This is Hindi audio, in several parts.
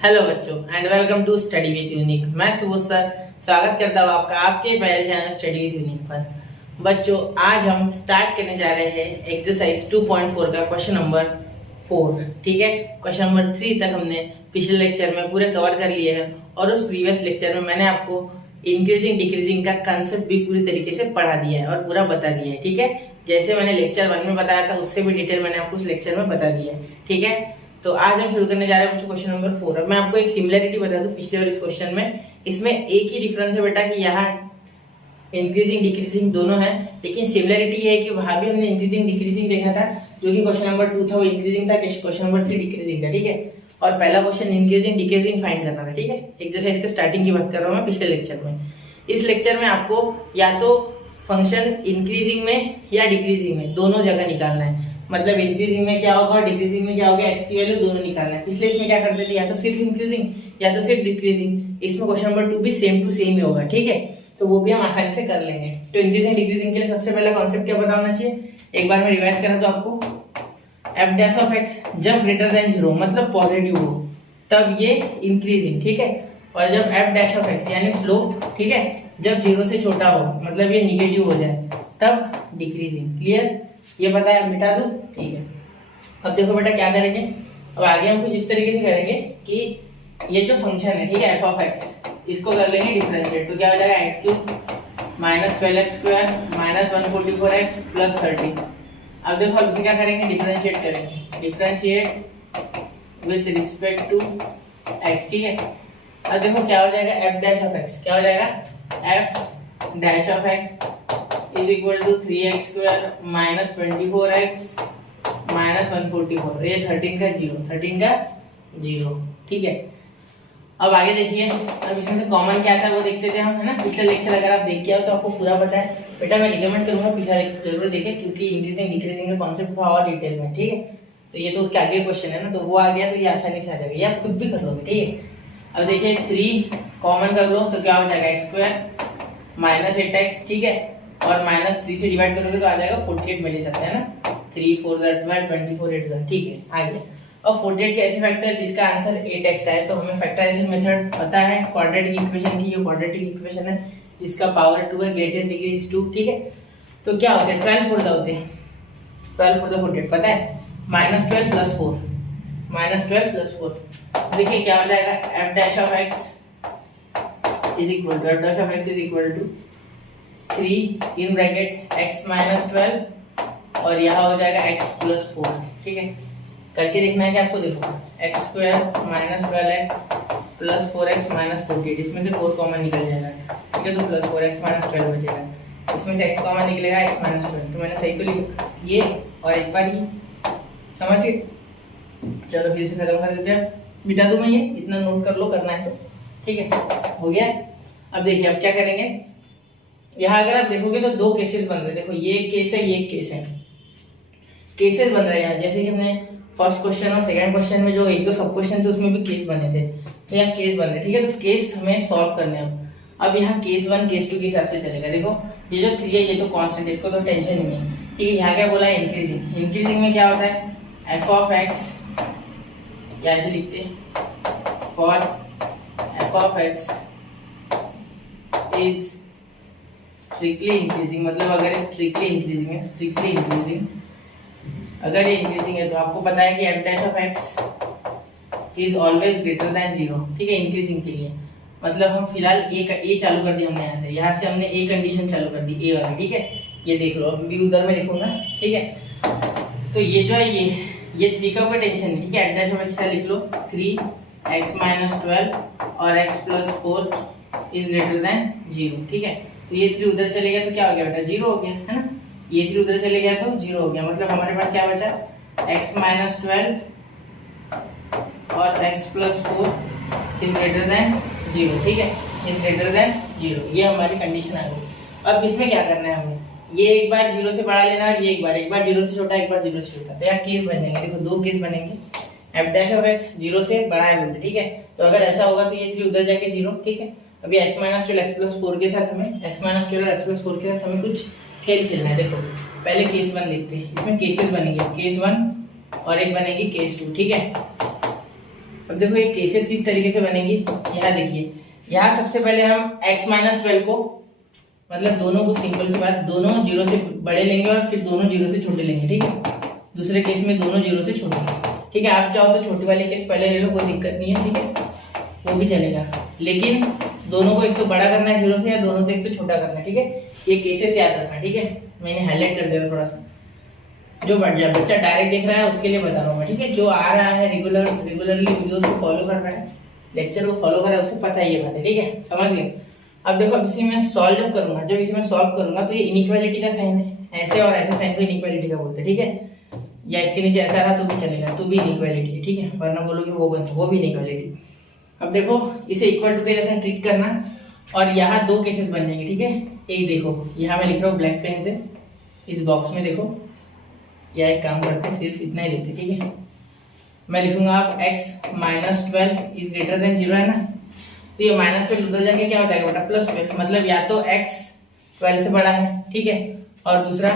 हेलो बच्चों and welcome to study with Unique. मैं सुबोध सर स्वागत करता हूँ आपका आपके पहले चैनल स्टडी विद यूनिक पर। बच्चों आज हम स्टार्ट करने जा रहे हैं एक्सरसाइज 2.4 का क्वेश्चन नंबर 4। ठीक है, क्वेश्चन नंबर 3 तक हमने पिछले लेक्चर में पूरे कवर कर लिए हैं और उस प्रीवियस लेक्चर में मैंने आपको इंक्रीजिंग डिक्रीजिंग का कंसेप्ट भी पूरी तरीके से पढ़ा दिया है और पूरा बता दिया है। ठीक है, जैसे मैंने लेक्चर 1 में बताया था उससे भी डिटेल मैंने आपको उस लेक्चर में बता दिया है। ठीक है, तो आज हम शुरू करने जा रहे हैं क्वेश्चन नंबर 4। अब मैं आपको एक सिमिलरिटी बता दूं पिछले और इस क्वेश्चन में। इसमें एक ही डिफरेंस है बेटा कि यहाँ इंक्रीजिंग डिक्रीजिंग दोनों है, लेकिन सिमिलरिटी है कि वहां भी हमने इंक्रीजिंग डिक्रीजिंग देखा था, जो कि क्वेश्चन नंबर 2 था वो इंक्रीजिंग था, क्वेश्चन नंबर 3 डिक्रीजिंग था। ठीक है, और पहला क्वेश्चन इंक्रीजिंग डिक्रीजिंग फाइंड करना था। ठीक है, एक्सरसाइज के स्टार्टिंग की बात कर रहा हूँ मैं पिछले लेक्चर में। इस लेक्चर में आपको या तो फंक्शन इंक्रीजिंग में या डिक्रीजिंग में दोनों जगह निकालना है। मतलब इंक्रीजिंग में क्या होगा और डिक्रीजिंग में क्या होगा, एक्स की वैल्यू दोनों निकालना है। पिछले इसमें क्या करते थे, या तो सिर्फ इंक्रीजिंग या तो सिर्फ डिक्रीजिंग। इसमें क्वेश्चन नंबर 2 भी सेम टू सेम ही होगा। ठीक है, तो वो भी हम आसानी से कर लेंगे। तो इंक्रीजिंग डिक्रीजिंग के लिए सबसे पहला कॉन्सेप्ट क्या पता होना चाहिए, एक बार मैं रिवाइज करा तो आपको एफ डैश ऑफ एक्स जब ग्रेटर देन 0 मतलब पॉजिटिव हो तब ये इंक्रीजिंग। ठीक है, और जब एफ डैश ऑफ एक्स यानी स्लोप, ठीक है, जब 0 से छोटा हो मतलब ये निगेटिव हो जाए तब डिक्रीजिंग। क्लियर, ये पता है, मिटा दूं। ठीक है, अब देखो बेटा क्या करेंगे। अब आगे हम कुछ इस तरीके से करेंगे कि ये जो फंक्शन है, ठीक है, एफ ऑफ एक्स, इसको कर लेंगे डिफरेंशिएट। तो क्या हो जाएगा, x cube minus 12x square minus 144x plus 30। अब देखो अब इसे क्या करेंगे, डिफरेंशिएट करेंगे, differentiate with respect to x. ठीक है, अब देखो क्या हो जाएगा, एफ डैश ऑफ एक्स क्या हो जाएगा, f dash of x is equal to 3x square minus 24x minus 144। ये 13 का 0। ठीक है, अब आगे देखिए। अब इसमें से कॉमन क्या था वो देखते थे हम, है ना। पिछले लेक्चर अगर आप देख के आओ तो आपको पूरा पता है। बेटा मैं रिकमेंड करूंगा पिछला लेक्चर जरूर देखें, क्योंकि इंक्रीजिंग डिक्रीजिंग का कॉन्सेप्ट था और डिटेल में। ठीक है, तो ये तो उसके आगे क्वेश्चन है ना, तो वो आ गया तो ये आसानी से आ जाएगा, ये आप खुद भी कर लोगे। ठीक है, अब देखिए 3 कॉमन कर लो तो क्या हो जाएगा, एक्स स्क्वायर माइनस 8x। ठीक है, और माइनस 3 से डिवाइड करोगे तो आ जाएगा 48 में ले सकते हैं ना, 3 4 12 24 8। ठीक है, आ गया। और 48 के ऐसे फैक्टर जिसका आंसर 8x है, तो हमें फैक्टराइजेशन मेथड पता है क्वाड्रेटिक इक्वेशन की। ये क्वाड्रेटिक इक्वेशन है जिसका पावर 2 है, ग्रेटेस्ट डिग्री इज 2। ठीक है, तो क्या होते हैं, 12 4 होते हैं, 12 4 48 पता है, माइनस 12 प्लस 4 माइनस 12 प्लस 4। देखिए क्या हो जाएगा, f dash of x is equal to 3 in bracket x minus 12 और यहाँ हो जाएगा x प्लस 4। ठीक है, करके देखना है कि आपको। देखो x square minus 12x plus 4x minus 48, इसमें से 4 कॉमन निकल जाएगा। ठीक है, तो प्लस 4x माइनस 12 बचेगा, इसमें से x कॉमन निकलेगा x माइनस 12। तो मैंने सही तो लिखा ये, और एक बार ही समझ के चलो फिर से खत्म कर देते हैं। मिटा दूं मैं, ये इतना नोट कर लो, करना है तो। ठीक है, हो गया। अब देखिए अब क्या करेंगे, यहाँ अगर आप देखोगे तो 2 केसेस बन रहे हैं। देखो ये एक केस है, ये एक केस है, केसेस बन रहे हैं यहाँ। जैसे कि हमने फर्स्ट क्वेश्चन और सेकंड क्वेश्चन में जो 1-2 सब क्वेश्चन थे उसमें भी केस बने थे, तो यहाँ केस बन रहे हैं। ठीक है, तो केस हमें सॉल्व करने हैं। अब यहाँ केस 1 केस 2 के हिसाब से चलेगा। देखो ये जो 3 है ये तो कांस्टेंट है, इसको तो टेंशन नहीं है। ठीक है, यहाँ क्या बोला है, इंक्रीजिंग। इंक्रीजिंग में क्या होता है, एफ ऑफ एक्स, या ऐसे लिखते हैं, for F of x is strictly increasing. मतलब अगर स्ट्रिक्टली इंक्रीजिंग है, स्ट्रिक्टली इंक्रीजिंग, अगर ये इंक्रीजिंग है तो आपको पता है कि F dash of x is always greater than 0। ठीक है, इंक्रीजिंग के लिए मतलब हम फिलहाल ए चालू कर दी हमने, यहाँ से हमने ए कंडीशन चालू कर दी, ए वाली। ठीक है, ये देख लो, अब भी उधर में लिखूंगा। ठीक है, तो ये जो है ये 3 का कोई टेंशन नहीं। ठीक है, एफ डैश ऑफ एक्स लिख लो 3x माइनस 12 और x plus 4 is greater than 0। ठीक है, तो ये 3 उधर चले गया तो क्या हो गया बेटा, 0 हो गया, है ना। ये 3 उधर चले गया तो 0 हो गया। मतलब हमारे पास क्या बचा, x माइनस 12 और x plus 4 is greater than 0। ठीक है, इज ग्रेटर देन 0, ये हमारी कंडीशन आ गई। अब इसमें क्या करना है हमें, ये एक बार 0 से बड़ा लेना और ये एक बार 0 से छोटा, एक बार 0 से छोटा। तो यहाँ केस बन जाएंगे। देखो 2 केस बनेंगे, एफ डैश ऑफ एक्स 0 से बड़ा है बोलते। ठीक है, तो अगर ऐसा होगा तो ये 3 उधर जाके 0। ठीक है, अभी x माइनस 12 x प्लस 4 के साथ हमें x माइनस 12 x प्लस 4 के साथ हमें कुछ खेल खेलना है। देखो पहले केस 1 लिखते हैं, इसमें केसेस बनेंगे, केस 1 और एक बनेगी केस 2। ठीक है, अब देखो ये केसेस किस तरीके से बनेगी, यहाँ देखिए, यहाँ सबसे पहले हम x माइनस 12 को, मतलब दोनों को, सिंपल सी बात, दोनों जीरो से बड़े लेंगे और फिर दोनों जीरो से छोटे लेंगे, ठीक है। दूसरे केस में दोनों जीरो से छोटे, ठीक है। आप चाहो तो छोटी वाली केस पहले ले लो, कोई दिक्कत नहीं है, ठीक है, वो भी चलेगा। लेकिन दोनों को एक तो बड़ा करना है जीरो से, या दोनों को एक तो छोटा करना है, ठीक है। ये केसेस याद रखना, ठीक है। मैंने हाईलाइट कर दिया थोड़ा सा, जो बच्चा डायरेक्ट देख रहा है उसके लिए बता रहा हूँ मैं, ठीक है। जो आ रहा है रेगुलरली वीडियोस को फॉलो कर रहा है, लेक्चर को फॉलो कर रहा है, उसे पता है ये बात है, ठीक है, समझ गए। अब देखो, अब इसी में सॉल्व जब करूंगा, जब इसी में सॉल्व करूंगा तो ये इनइक्वालिटी का साइन है, ऐसे और ऐसे साइन को इनइक्वालिटी का बोलते हैं, ठीक है। या इसके नीचे ऐसा रहा तो भी चलेगा, तो भी इनइक्वालिटी है, ठीक है, वरना बोलोगे वो कौन सा, वो भी इनइक्वालिटी। अब देखो, इसे इक्वल टू के जैसा ट्रीट करना, और यहाँ दो केसेस बन जाएंगे, ठीक है। एक देखो, यहाँ मैं लिख रहा हूँ ब्लैक पेन से, इस बॉक्स में देखो, या एक काम करते सिर्फ इतना ही देते, ठीक है। मैं लिखूंगा आप x minus 12 is greater than 0 है ना, तो ये माइनस 12 उधर जाके क्या हो जाएगा बेटा, प्लस 12, मतलब या तो x 12 से बड़ा है, ठीक है, और दूसरा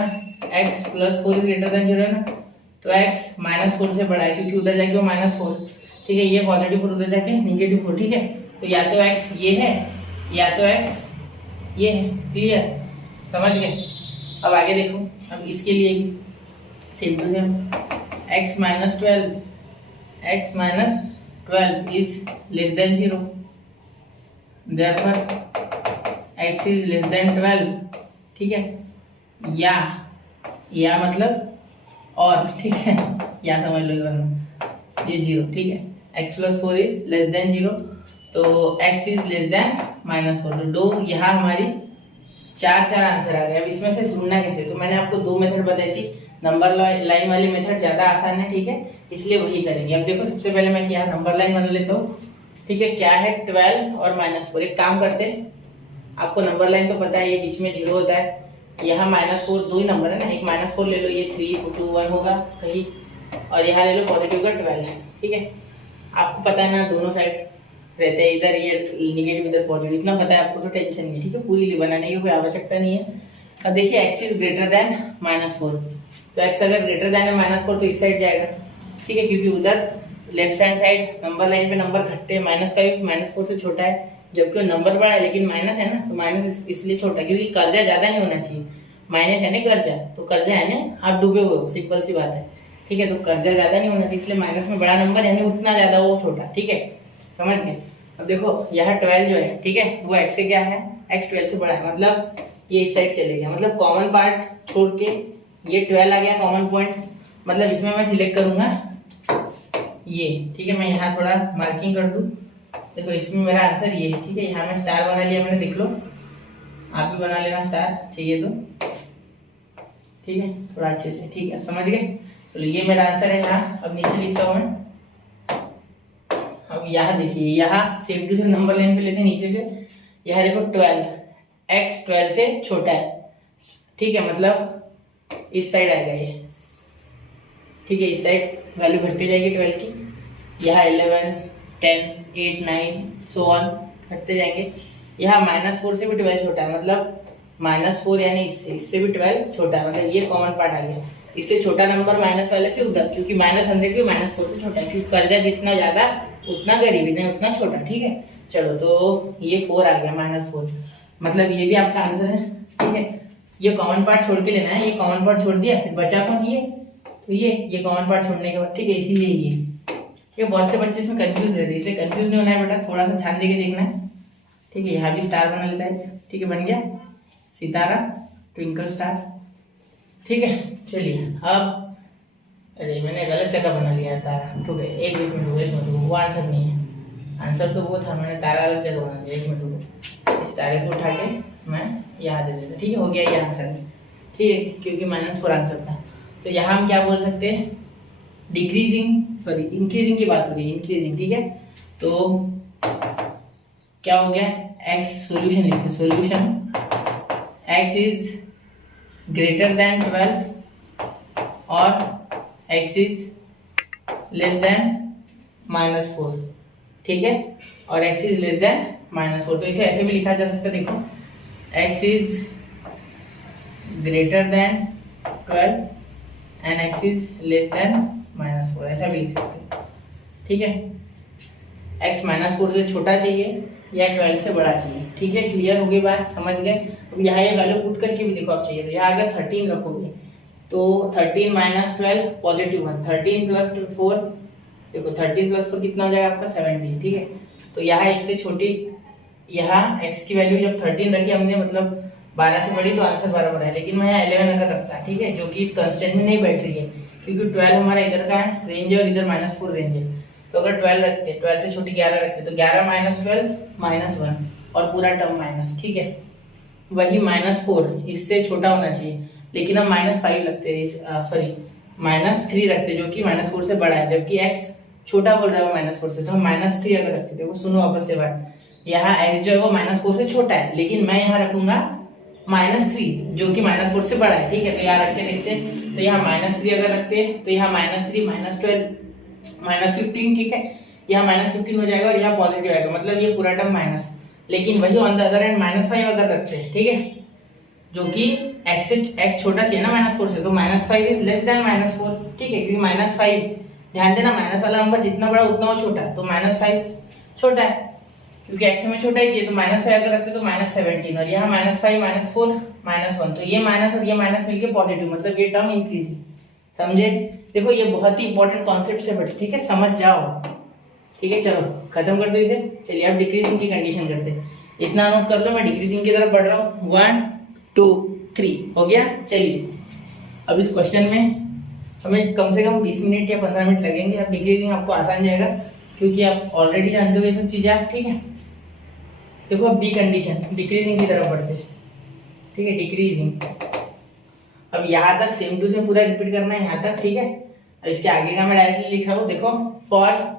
x plus 4 is greater than 0 है ना, तो x माइनस 4 से बड़ा है, क्योंकि उधर जाके वो -4, ठीक है, ये पॉजिटिव 4 उधर जाके -4, ठीक है। तो या तो x ये है, या तो x ये है, क्लियर, समझ गए। अब आगे देखो, अब इसके लिए भी same to same, x minus 12 is less than 0, therefore x is less than 12, ठीक है। या मतलब और, ठीक है, या समझ लो वरना ये 0, ठीक है। x plus 4 is less than 0, तो x इज लेस देन -4, तो दो यहाँ हमारी चार आंसर आ गए। अब इसमें से ढूंढना कैसे, तो मैंने आपको दो मेथड बताई थी, नंबर लाइन वाली मेथड ज्यादा आसान है, ठीक है, इसलिए वही करेंगे। अब देखो, सबसे पहले मैं क्या नंबर लाइन बना लेता हूँ, ठीक है। क्या है 12 और -4, एक काम करते हैं, आपको नंबर लाइन तो पता है, ये बीच में 0 होता है, यहाँ -4, दो ही नंबर है ना, एक -4 ले लो, ये 3 2 1 होगा कहीं, और यहाँ ले लो पॉजिटिव का 12 है, ठीक है। आपको पता है ना, दोनों साइड रहते हैं, इधर ये निगेटिव इधर पॉजिटिव, इतना पता है आपको, तो टेंशन नहीं है, ठीक है, पूरी बनाने की कोई आवश्यकता नहीं है। अब देखिए, x इज ग्रेटर देन -4, तो x अगर ग्रेटर देन है -4 तो इस साइड जाएगा, ठीक है, क्योंकि उधर left hand side number line पे नंबर घटते हैं, -5 -4 से छोटा है, जबकि वो नंबर बड़ा है लेकिन माइनस है ना, तो माइनस इसलिए छोटा, क्योंकि कर्जा ज्यादा नहीं होना चाहिए, माइनस है ना कर्जा, तो कर्जा है ना, आप डूबे हुए हो, सिंपल सी बात है, ठीक है। तो कर्जा ज्यादा नहीं होना चाहिए, इसलिए माइनस में बड़ा नंबर यानी उतना ज्यादा वो छोटा, ठीक है, समझ गए। अब देखो, यहाँ 12 जो है, ठीक है, वो x से क्या है, x 12 से बड़ा है, मतलब ये इस साइड चले गया, मतलब कॉमन पार्ट छोड़ के ये 12 आ गया कॉमन पॉइंट, मतलब इसमें मैं सिलेक्ट करूंगा ये, ठीक है। मैं यहाँ थोड़ा मार्किंग कर दूं, देखो इसमें मेरा आंसर ये है, ठीक है। यहाँ मैं स्टार बना लिया मैंने, देख लो, आप भी बना लेना स्टार चाहिए तो, ठीक है, थोड़ा अच्छे से, ठीक है, समझ गए। चलो, ये मेरा आंसर है यहाँ। अब नीचे लिखता हूँ मैं, अब यहाँ देखिए, यहाँ same to same number line पे लेते हैं नीचे से, यहाँ देखो 12, x 12 से छोटा है, ठीक है, मतलब इस साइड आएगा ये, ठीक है, इस साइड वैल्यू घटती जाएगी 12 की, यहाँ 11 10 8 9 सो ऑन घटते जाएंगे। यहाँ -4 से भी 12 छोटा है, मतलब -4 यानी इससे भी 12 छोटा है, मतलब ये कॉमन पार्ट आ गया। इससे छोटा नंबर माइनस वाले से उधर, क्योंकि -100 भी -4 से छोटा है, क्योंकि कर्जा जितना ज्यादा उतना गरीबी नहीं उतना छोटा, ठीक है। चलो, तो ये 4 आ गया, -4, मतलब ये भी आपका आंसर है, ठीक है। ये कॉमन पार्ट छोड़ के लेना है, ये कॉमन पार्ट छोड़ दिया, फिर बचा कौन, ये, तो ये कॉमन पार्ट छोड़ने के बाद, ठीक है, इसीलिए ये बहुत से बच्चे इसमें कंफ्यूज रहते हैं, इसलिए कंफ्यूज नहीं होना है बेटा, थोड़ा सा ध्यान देके देखना है, ठीक है। यहाँ भी स्टार बना लेता है, ठीक है, बन गया सितारा, ट्विंकल स्टार, ठीक है। चलिए, अब अरे मैंने गलत जगह बना लिया तारा, ठीक है, एक मिनट, वो आंसर नहीं है, आंसर तो वो था, मैंने तारा अलग जगह बना दिया, एक मिनट, इस तारे को उठा के मैं यहाँ दे देता, ठीक है, हो गया ये आंसर, ठीक है, क्योंकि -4 आंसर था। तो यहाँ हम क्या बोल सकते हैं, इंक्रीजिंग की बात हो गई, इंक्रीजिंग, ठीक है। तो क्या हो गया, x सॉल्यूशन लिखते, solution x is greater then 12 और x इज लेस देन -4, ठीक है, और x इज लेस देन -4, तो इसे ऐसे भी लिखा जा सकता है, देखो, x is greater then 12 and x is less then -4, ऐसा भी लिख सकते हैं, ठीक है। x -4 से छोटा चाहिए या 12 से बड़ा चाहिए। ठीक है, क्लियर हो गई बात, समझ गए। अब यहाँ ये वैल्यू पुट करके भी देखो आप चाहिए तो यहाँ अगर 13 रखोगे तो 13 - 12 पॉजिटिव 1, 13 + 4 देखो 13 + 4 कितना हो जाएगा आपका 17। ठीक है, तो यहाँ इससे छोटी, यहाँ x की वैल्यू जब 13 रखी हमने मतलब 12 से बड़ी तो आंसर बराबर है, लेकिन मैं यहाँ 11 अगर रखता, ठीक है, जो कि इस कंस्टेंट में नहीं बैठ रही है क्योंकि 12 हमारा इधर का है रेंज है और इधर -4 रेंज है। तो अगर 12 रखते, 12 से छोटी 11 रखते तो 11 - 12 -1 और पूरा टर्म माइनस। ठीक है, वही -4 इससे छोटा होना चाहिए, लेकिन हम -5 रखते हैं, सॉरी -3 रखते जो कि -4 से बड़ा है, जबकि x छोटा बोल रहा है -4 से, तो हम -3 अगर रखते। देखो सुनो वापस से बात, यहाँ x जो है वो -4 से छोटा है, लेकिन मैं यहाँ रखूंगा -3 जो कि -4 से बड़ा है। ठीक है, तो यहाँ रख के देखते हैं, तो यहाँ -3 अगर रखते हैं तो यहाँ -3 -12 -15, ठीक है, यहाँ -15 हो जाएगा और यहाँ पॉजिटिव आएगा, मतलब ये पूरा टर्म माइनस। लेकिन वही ऑन द अदर एंड -5 अगर रखते हैं, ठीक है, जो कि x छोटा चाहिए ना -4 से, तो -5 इज लेस देन -4। ठीक है, क्योंकि -5 ध्यान देना माइनस वाला नंबर जितना बड़ा उतना वो छोटा है, तो -5 छोटा है क्योंकि x में छोटा ही चाहिए, तो -5 अगर रखते तो -17 और यहाँ -5 -4 -1, तो ये माइनस और ये माइनस मिलके पॉजिटिव, मतलब ये टर्म इंक्रीजिंग। समझे? देखो ये बहुत ही इंपॉर्टेंट कॉन्सेप्ट है बट, ठीक है, समझ जाओ। ठीक है, चलो खत्म कर दो इसे। चलिए अब डिक्रीजिंग की कंडीशन करते हैं, इतना नोट कर लो, मैं डिक्रीजिंग की तरफ बढ़ रहा हूँ। 1 2 3 हो गया। चलिए अब इस क्वेश्चन में हमें कम से कम 20 मिनट या 15 मिनट लगेंगे। अब डिक्रीजिंग आपको आसान जाएगा क्योंकि आप ऑलरेडी जानते हो ये सब चीजें आप। ठीक है, देखो अब बी कंडीशन, डिक्रीजिंग की तरफ बढ़ते हैं। ठीक है, डिक्रीजिंग, अब यहाँ तक सेम टू सेम पूरा रिपीट करना है यहाँ तक। ठीक है, अब इसके आगे का मैं डायरेक्टली लिख रहा हूँ, देखो for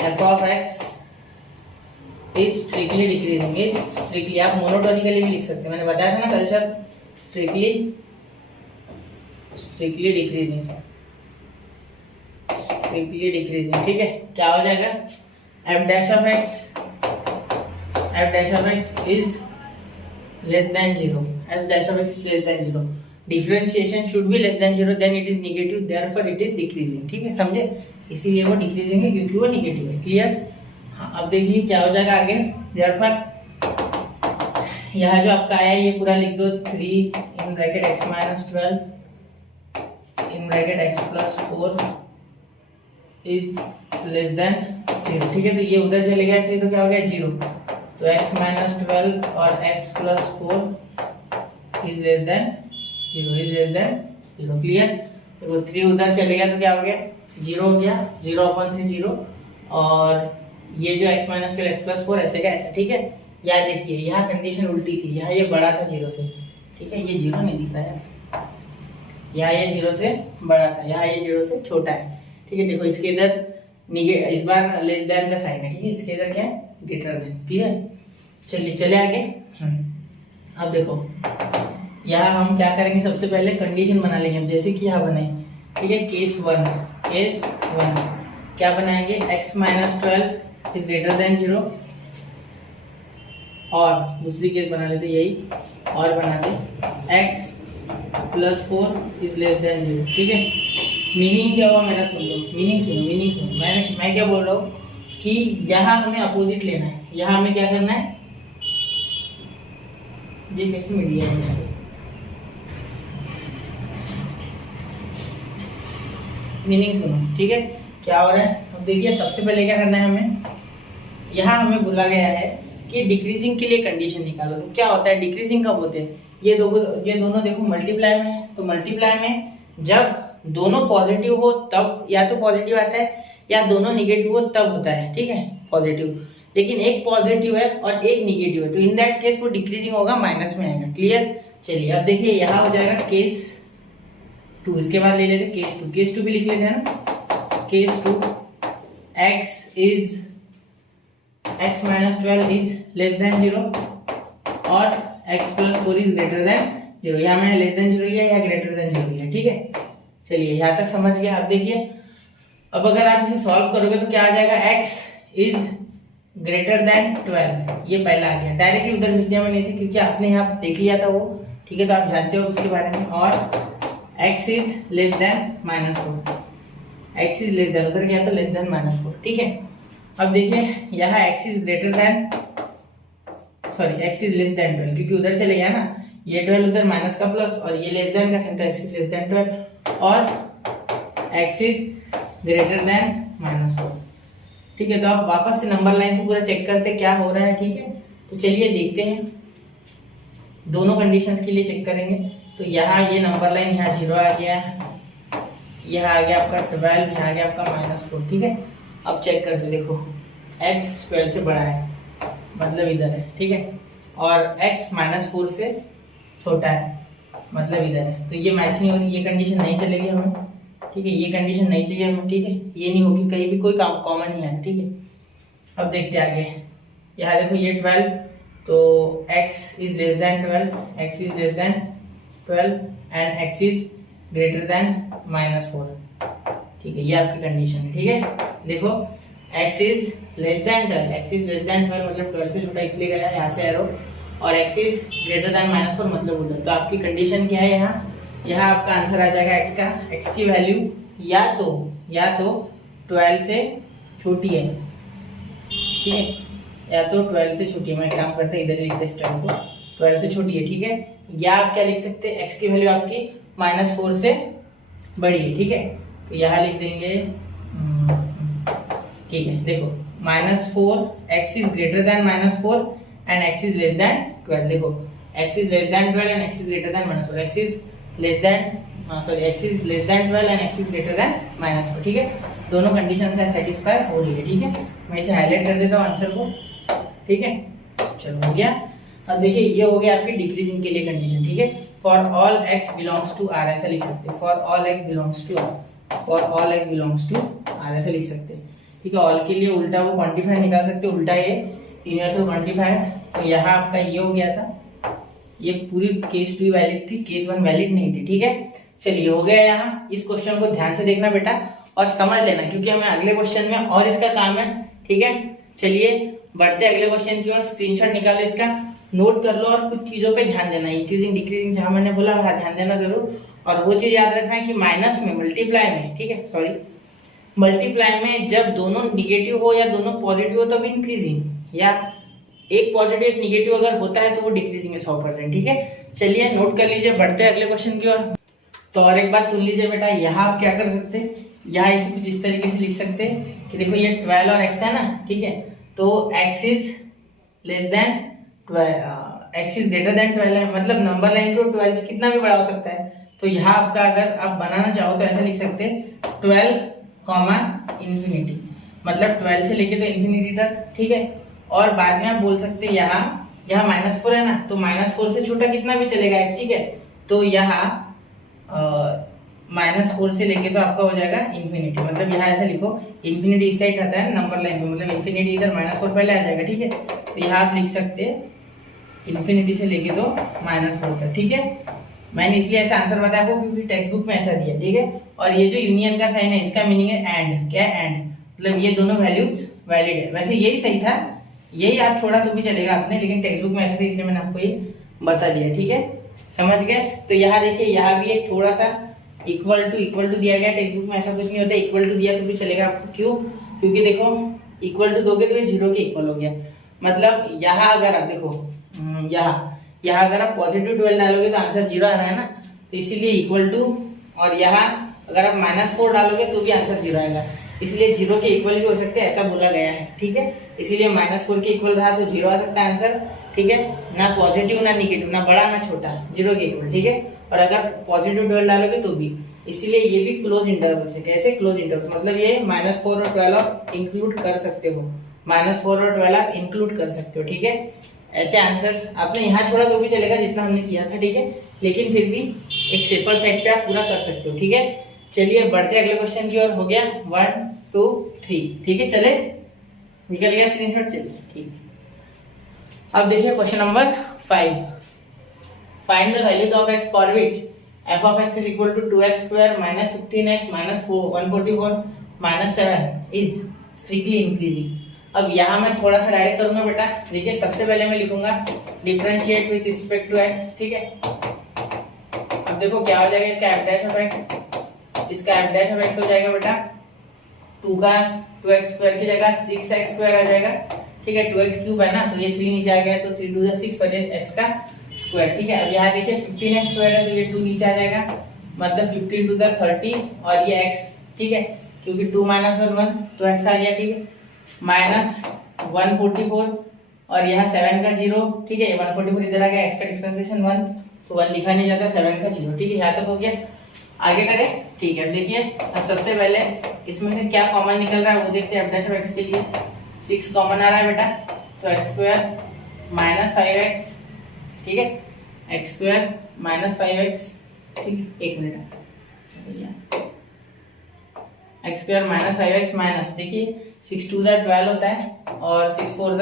f of x is strictly decreasing, is strictly, आप मोनोटोनिकली भी लिख सकते हैं, मैंने बताया था ना कल sir, strictly decreasing, strictly decreasing। ठीक है, क्या हो जाएगा, f dash of x is less than 0, f dash of x is less than 0, differentiation should be less than 0, then it is negative, therefore it is decreasing। ठीक है, समझे, इसीलिए वो डिक्रीजिंग है क्योंकि वो निगेटिव है। क्लियर? हाँ, अब देखिए क्या हो जाएगा आगे। therefore यहाँ जो आपका आया है ये पूरा लिख दो, 3 in bracket x - 12 in bracket x + 4 is less than 0। ठीक है, तो ये उधर चले गया 3 तो क्या हो गया 0, तो x - 12 और x + 4 is less than 0। Clear? तो 3 उधर चले गया तो क्या हो गया 0 हो गया, 0/3 0, और ये जो x - 12 x + 4 ऐसे का ऐसा। ठीक है, याद देखिए यहाँ कंडीशन उल्टी थी, यहाँ ये बड़ा था 0 से। ठीक है, ये 0 नहीं दिख रहा है, यहाँ ये 0 से बड़ा था, यहाँ ये 0 से छोटा है। ठीक है, देखो इसके इधर इस बार लेस देन का साइन है। ठीक है, इसके इधर क्या है, ग्रेटर देन। क्लियर? चलिए चले आगे। अब देखो यहाँ हम क्या करेंगे, सबसे पहले कंडीशन बना लेंगे, जैसे कि यहाँ बनाए। ठीक है, केस 1 क्या बनाएंगे, x - 12 इज ग्रेटर देन 0, और दूसरी केस बना लेते यही, और बनाते x + 4 इज लेस देन 0। ठीक है, मीनिंग क्या हुआ मेरा, सुन लो, मीनिंग सुनो। मैं क्या बोल रहा हूँ कि यहाँ हमें अपोजिट लेना है, यहाँ हमें क्या करना है, ये कैसे मीडिया है मुझसे, मीनिंग सुनो। ठीक है, क्या हो रहा है, अब देखिए सबसे पहले क्या करना है हमें, यहाँ हमें बोला गया है कि डिक्रीजिंग के लिए कंडीशन निकालो। तो क्या होता है, डिक्रीजिंग कब होते हैं, ये दोनों देखो मल्टीप्लाई में है, तो मल्टीप्लाई में जब दोनों पॉजिटिव हो तब या तो पॉजिटिव आता है, या दोनों निगेटिव हो तब होता है। ठीक है, पॉजिटिव, लेकिन एक पॉजिटिव है और एक निगेटिव है, तो इन दैट केस वो डिक्रीजिंग होगा, माइनस में आएगा। क्लियर? चलिए अब देखिए यहाँ हो जाएगा केस 2, इसके बाद ले लेते केस 2 भी लिख लेते हैं ना, case 2 x - 12 is less than 0 और x + 4 इज ग्रेटर देन 0। यहाँ मैंने लेस देन 0 लिया या ग्रेटर देन 0 लिया। ठीक है, चलिए यहाँ तक समझ गया। अब देखिए, अब अगर आप इसे सॉल्व करोगे तो क्या आ जाएगा, x इज ग्रेटर देन 12, ये पहला आ गया, डायरेक्टली उधर लिख दिया मैंने इसे क्योंकि आपने यहाँ देख लिया था वो। ठीक है, तो आप जानते हो उसके बारे में। और x is less then -4, x is less then, उधर गया तो लेस देन -4। ठीक है, अब देखिए यहाँ x is greater then x is less than 12, क्योंकि उधर चले गया ना, ये 12 उधर माइनस का प्लस, और ये लेस देन का centre x is less than 12 और x इज ग्रेटर देन -4। ठीक है, तो आप वापस से नंबर लाइन से पूरा चेक करते क्या हो रहा है। ठीक है, तो चलिए देखते हैं, दोनों कंडीशंस के लिए चेक करेंगे। तो यहाँ ये नंबर लाइन यहाँ 0 आ गया, यहाँ आ गया आपका 12, यहाँ आ गया आपका -4। ठीक है, अब चेक करते, देखो x 12 से बड़ा है मतलब इधर है। ठीक है, और x -4 से छोटा है मतलब इधर है, तो ये मैच नहीं हो रही, ये कंडीशन नहीं चलेगी हमें। ठीक है, ये कंडीशन नहीं चाहिए हमें। ठीक है, ये नहीं होगी, कहीं भी कोई कॉमन नहीं है। ठीक है, अब देखते आगे। यहाँ देखो ये 12, तो x is less than 12, x is less than 12 and x is greater then -4। ठीक है, ये आपकी कंडीशन है। ठीक है, देखो x is less than 12, x is less than 12 मतलब 12 से छोटा इसलिए गया यहाँ से एरो, और x इज ग्रेटर देन -4 मतलब उधर। तो आपकी कंडीशन क्या है यहाँ आपका आंसर आ जाएगा x का, x की वैल्यू या तो 12 से छोटी है। ठीक है, या तो 12 से छोटी है, मैं काम करता है इधर लिख दे इस टाइम को, 12 से छोटी है। ठीक है, या आप क्या लिख सकते हैं, x की वैल्यू आपकी -4 से बड़ी है। ठीक है, तो यहाँ लिख देंगे, ठीक है, देखो -4, x is greater then -4 and x is less than 12। देखो x is less than 12 and x is greater then -4, x is less then x is less than 12 and x is greater then -4। ठीक है, दोनों कंडीशन से सेटिस्फाई हो रही है। ठीक है, मैं इसे हाईलाइट कर देता हूँ आंसर को। ठीक है, चलो हो गया। अब देखिए ये हो गया आपकी डिक्रीजिंग के लिए कंडीशन। ठीक है, for all x belongs to r ऐसा लिख सकते हैं, for all x belongs to r, for all x belongs to r ऐसा लिख सकते हैं। ठीक है, ऑल के लिए उल्टा वो क्वांटिफायर निकाल सकते हैं, उल्टा ये यूनिवर्सल क्वांटिफायर। तो यहाँ आपका ये हो गया था, ये पूरी केस 2 वैलिड थी, केस 1 वैलिड नहीं थी। ठीक है, चलिए हो गया। यहाँ इस क्वेश्चन को ध्यान से देखना बेटा और समझ लेना, क्योंकि हमें अगले क्वेश्चन में और इसका काम है। ठीक है, चलिए बढ़ते अगले क्वेश्चन की ओर। स्क्रीनशॉट निकालो इसका, नोट कर लो और कुछ चीजों पे ध्यान देना, इंक्रीजिंग डिक्रीजिंग जहां मैंने बोला वहां ध्यान देना जरूर। और वो चीज याद रखना है कि माइनस में, मल्टीप्लाई में, ठीक है सॉरी, मल्टीप्लाई में जब दोनों निगेटिव हो या दोनों पॉजिटिव हो तब इंक्रीजिंग, या एक पॉजिटिव एक निगेटिव अगर होता है तो वो डिक्रीजिंग है 100%। ठीक है, चलिए नोट कर लीजिए, बढ़ते हैं अगले क्वेश्चन की ओर। तो और एक बात सुन लीजिए बेटा, यहाँ आप क्या कर सकते हैं, यहाँ इसे कुछ इस तरीके से लिख सकते हैं कि देखो ये 12 और x है ना। ठीक है, तो x is less than 12, x is greater then 12 है, मतलब नंबर लाइन को 12 से कितना भी बड़ा हो सकता है। तो यहाँ आपका अगर आप बनाना चाहो तो ऐसा लिख सकते हैं 12 कॉमा इन्फिनिटी, मतलब 12 से लेके तो इन्फिनिटी तक। ठीक है, और बाद में आप बोल सकते हैं यहाँ -4 है ना, तो -4 से छोटा कितना भी चलेगा x। ठीक है, तो यहाँ -4 से लेके तो आपका हो जाएगा इन्फिनिटी, मतलब यहाँ ऐसा लिखो, इन्फिनिटी इस साइड आता है नंबर लाइन पे, मतलब इन्फिनिटी इधर -4 पहले आ जाएगा। ठीक है, तो यहाँ आप लिख सकते हैं इन्फिनिटी से लेके तो -4 तक। ठीक है, मैंने इसलिए ऐसा आंसर बताया आपको क्योंकि टेक्स्ट बुक में ऐसा दिया। ठीक है, और ये जो यूनियन का साइन है इसका मीनिंग है एंड, क्या एंड, मतलब ये दोनों वैल्यूज वैलिड है। वैसे यही सही था, यही आप छोड़ा तो भी चलेगा आपने, लेकिन टेक्स्ट बुक में ऐसा था इसलिए मैंने आपको ये बता दिया। ठीक है, समझ गए। तो यहाँ देखिए, यहाँ भी एक थोड़ा सा इक्वल टू दिया गया, टेक्स्ट बुक में ऐसा कुछ नहीं होता, इक्वल टू दिया तो भी चलेगा आपको। क्यों? क्योंकि देखो इक्वल टू दोगे तो ये 0 के इक्वल हो गया, मतलब यहाँ अगर आप देखो यहाँ अगर आप पॉजिटिव 12 डालोगे तो आंसर 0 आना है ना, तो इसीलिए इक्वल टू, और यहाँ अगर आप -4 डालोगे तो भी आंसर 0 आएगा, इसलिए 0 के इक्वल भी हो सकते हैं, ऐसा बोला गया है। ठीक है, इसीलिए -4 के इक्वल रहा तो 0 आ सकता है आंसर। ठीक है, ना पॉजिटिव ना निगेटिव, ना बड़ा ना छोटा, 0 के इक्वल। ठीक है, और अगर पॉजिटिव 12 डालोगे तो भी, इसीलिए ये भी क्लोज इंटरवल है। कैसे क्लोज इंटरवल, मतलब ये -4 और 12 इंक्लूड कर सकते हो, -4 और 12 इंक्लूड कर सकते हो। ठीक है, ऐसे आंसर्स आपने यहाँ छोड़ा तो भी चलेगा जितना हमने किया था। ठीक है, लेकिन फिर भी एक सिंपल साइड पे आप पूरा कर सकते हो। ठीक है, चलिए बढ़ते अगले क्वेश्चन की ओर। हो गया 1 2 3। ठीक है, चले निकल गया स्क्रीनशॉट, चलिए ठीक है। अब देखिए question number 5, find the values of x for which f of x is equal to 2x square minus 15x minus 144 minus 7 is strictly increasing। अब यहाँ मैं थोड़ा सा डायरेक्ट करूंगा बेटा। देखिए सबसे पहले मैं लिखूंगा differentiate with respect to x। ठीक है, अब देखो क्या हो जाएगा, इसका f डैश ऑफ x, इसका f डैश ऑफ x हो जाएगा बेटा 2 का 2x स्क्वायर की जगह 6x स्क्वायर आ जाएगा, ठीक है। 2x क्यूब है ना, तो ये 3 नीचे आ गया, तो 3 2 6 और ये x का स्क्वायर, ठीक है। अब यहाँ देखिए 15x स्क्वायर है, तो ये 2 नीचे आ जाएगा, मतलब 15 2 30 और ये x, ठीक है, क्योंकि 2 - 1 1 तो x आ गया, ठीक है, माइनस 144 और यहाँ 7 का 0, ठीक है, 144 इधर आ गया, x का डिफरेंशिएशन 1, तो 1 लिखा नहीं जाता, 7 का 0, ठीक है। यहाँ तक हो गया, आगे करें, ठीक है। देखिए अब सबसे पहले इसमें से क्या कॉमन निकल रहा है वो देखते हैं। f डैश ऑफ x के लिए 6 कॉमन आ रहा है बेटा, तो x स्क्वायर माइनस 5x, ठीक है, x स्क्वायर माइनस 5x, ठीक, एक minute, x square minus 5x minus, देखिए 6 2 12 होता है और 6 4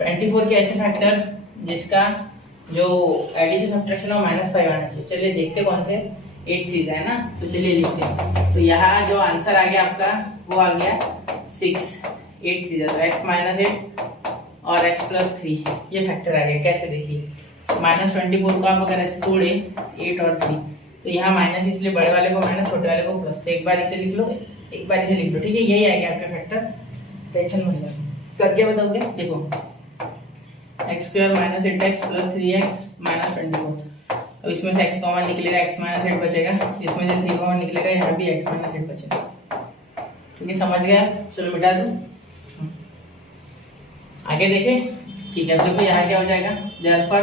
24 के ऐसे फैक्टर जिसका जो एडिशन सब्ट्रैक्शन है -5 आना चाहिए। चलिए देखते कौन से, 8 3 है ना, तो चलिए लिखते हैं। तो यहाँ जो आंसर आ गया आपका वो आ गया 6, 8 3 तो x - 8 और x + 3 ये फैक्टर आ गया। कैसे देखिए, -24 को आप अगर ऐसे तोड़े 8 और 3, तो यहाँ माइनस इसलिए बड़े वाले को माइनस, छोटे वाले को प्लस, तो एक बार इसे लिख लो, एक बार इसे लिख लो, ठीक है। यही आ गया आपका फैक्टर, टेंशन मत लो। करके बताओगे, देखो x square minus 8x plus 3x minus 24। अब इसमें से x कॉमन निकलेगा, x माइनस 8 बचेगा, इसमें से 3 कॉमन निकलेगा, यहाँ भी x माइनस 8 बचेगा, ठीक है, समझ गया। चलो मिटा दूँ, आगे देखें, ठीक है। देखो यहाँ क्या हो जाएगा, देयरफॉर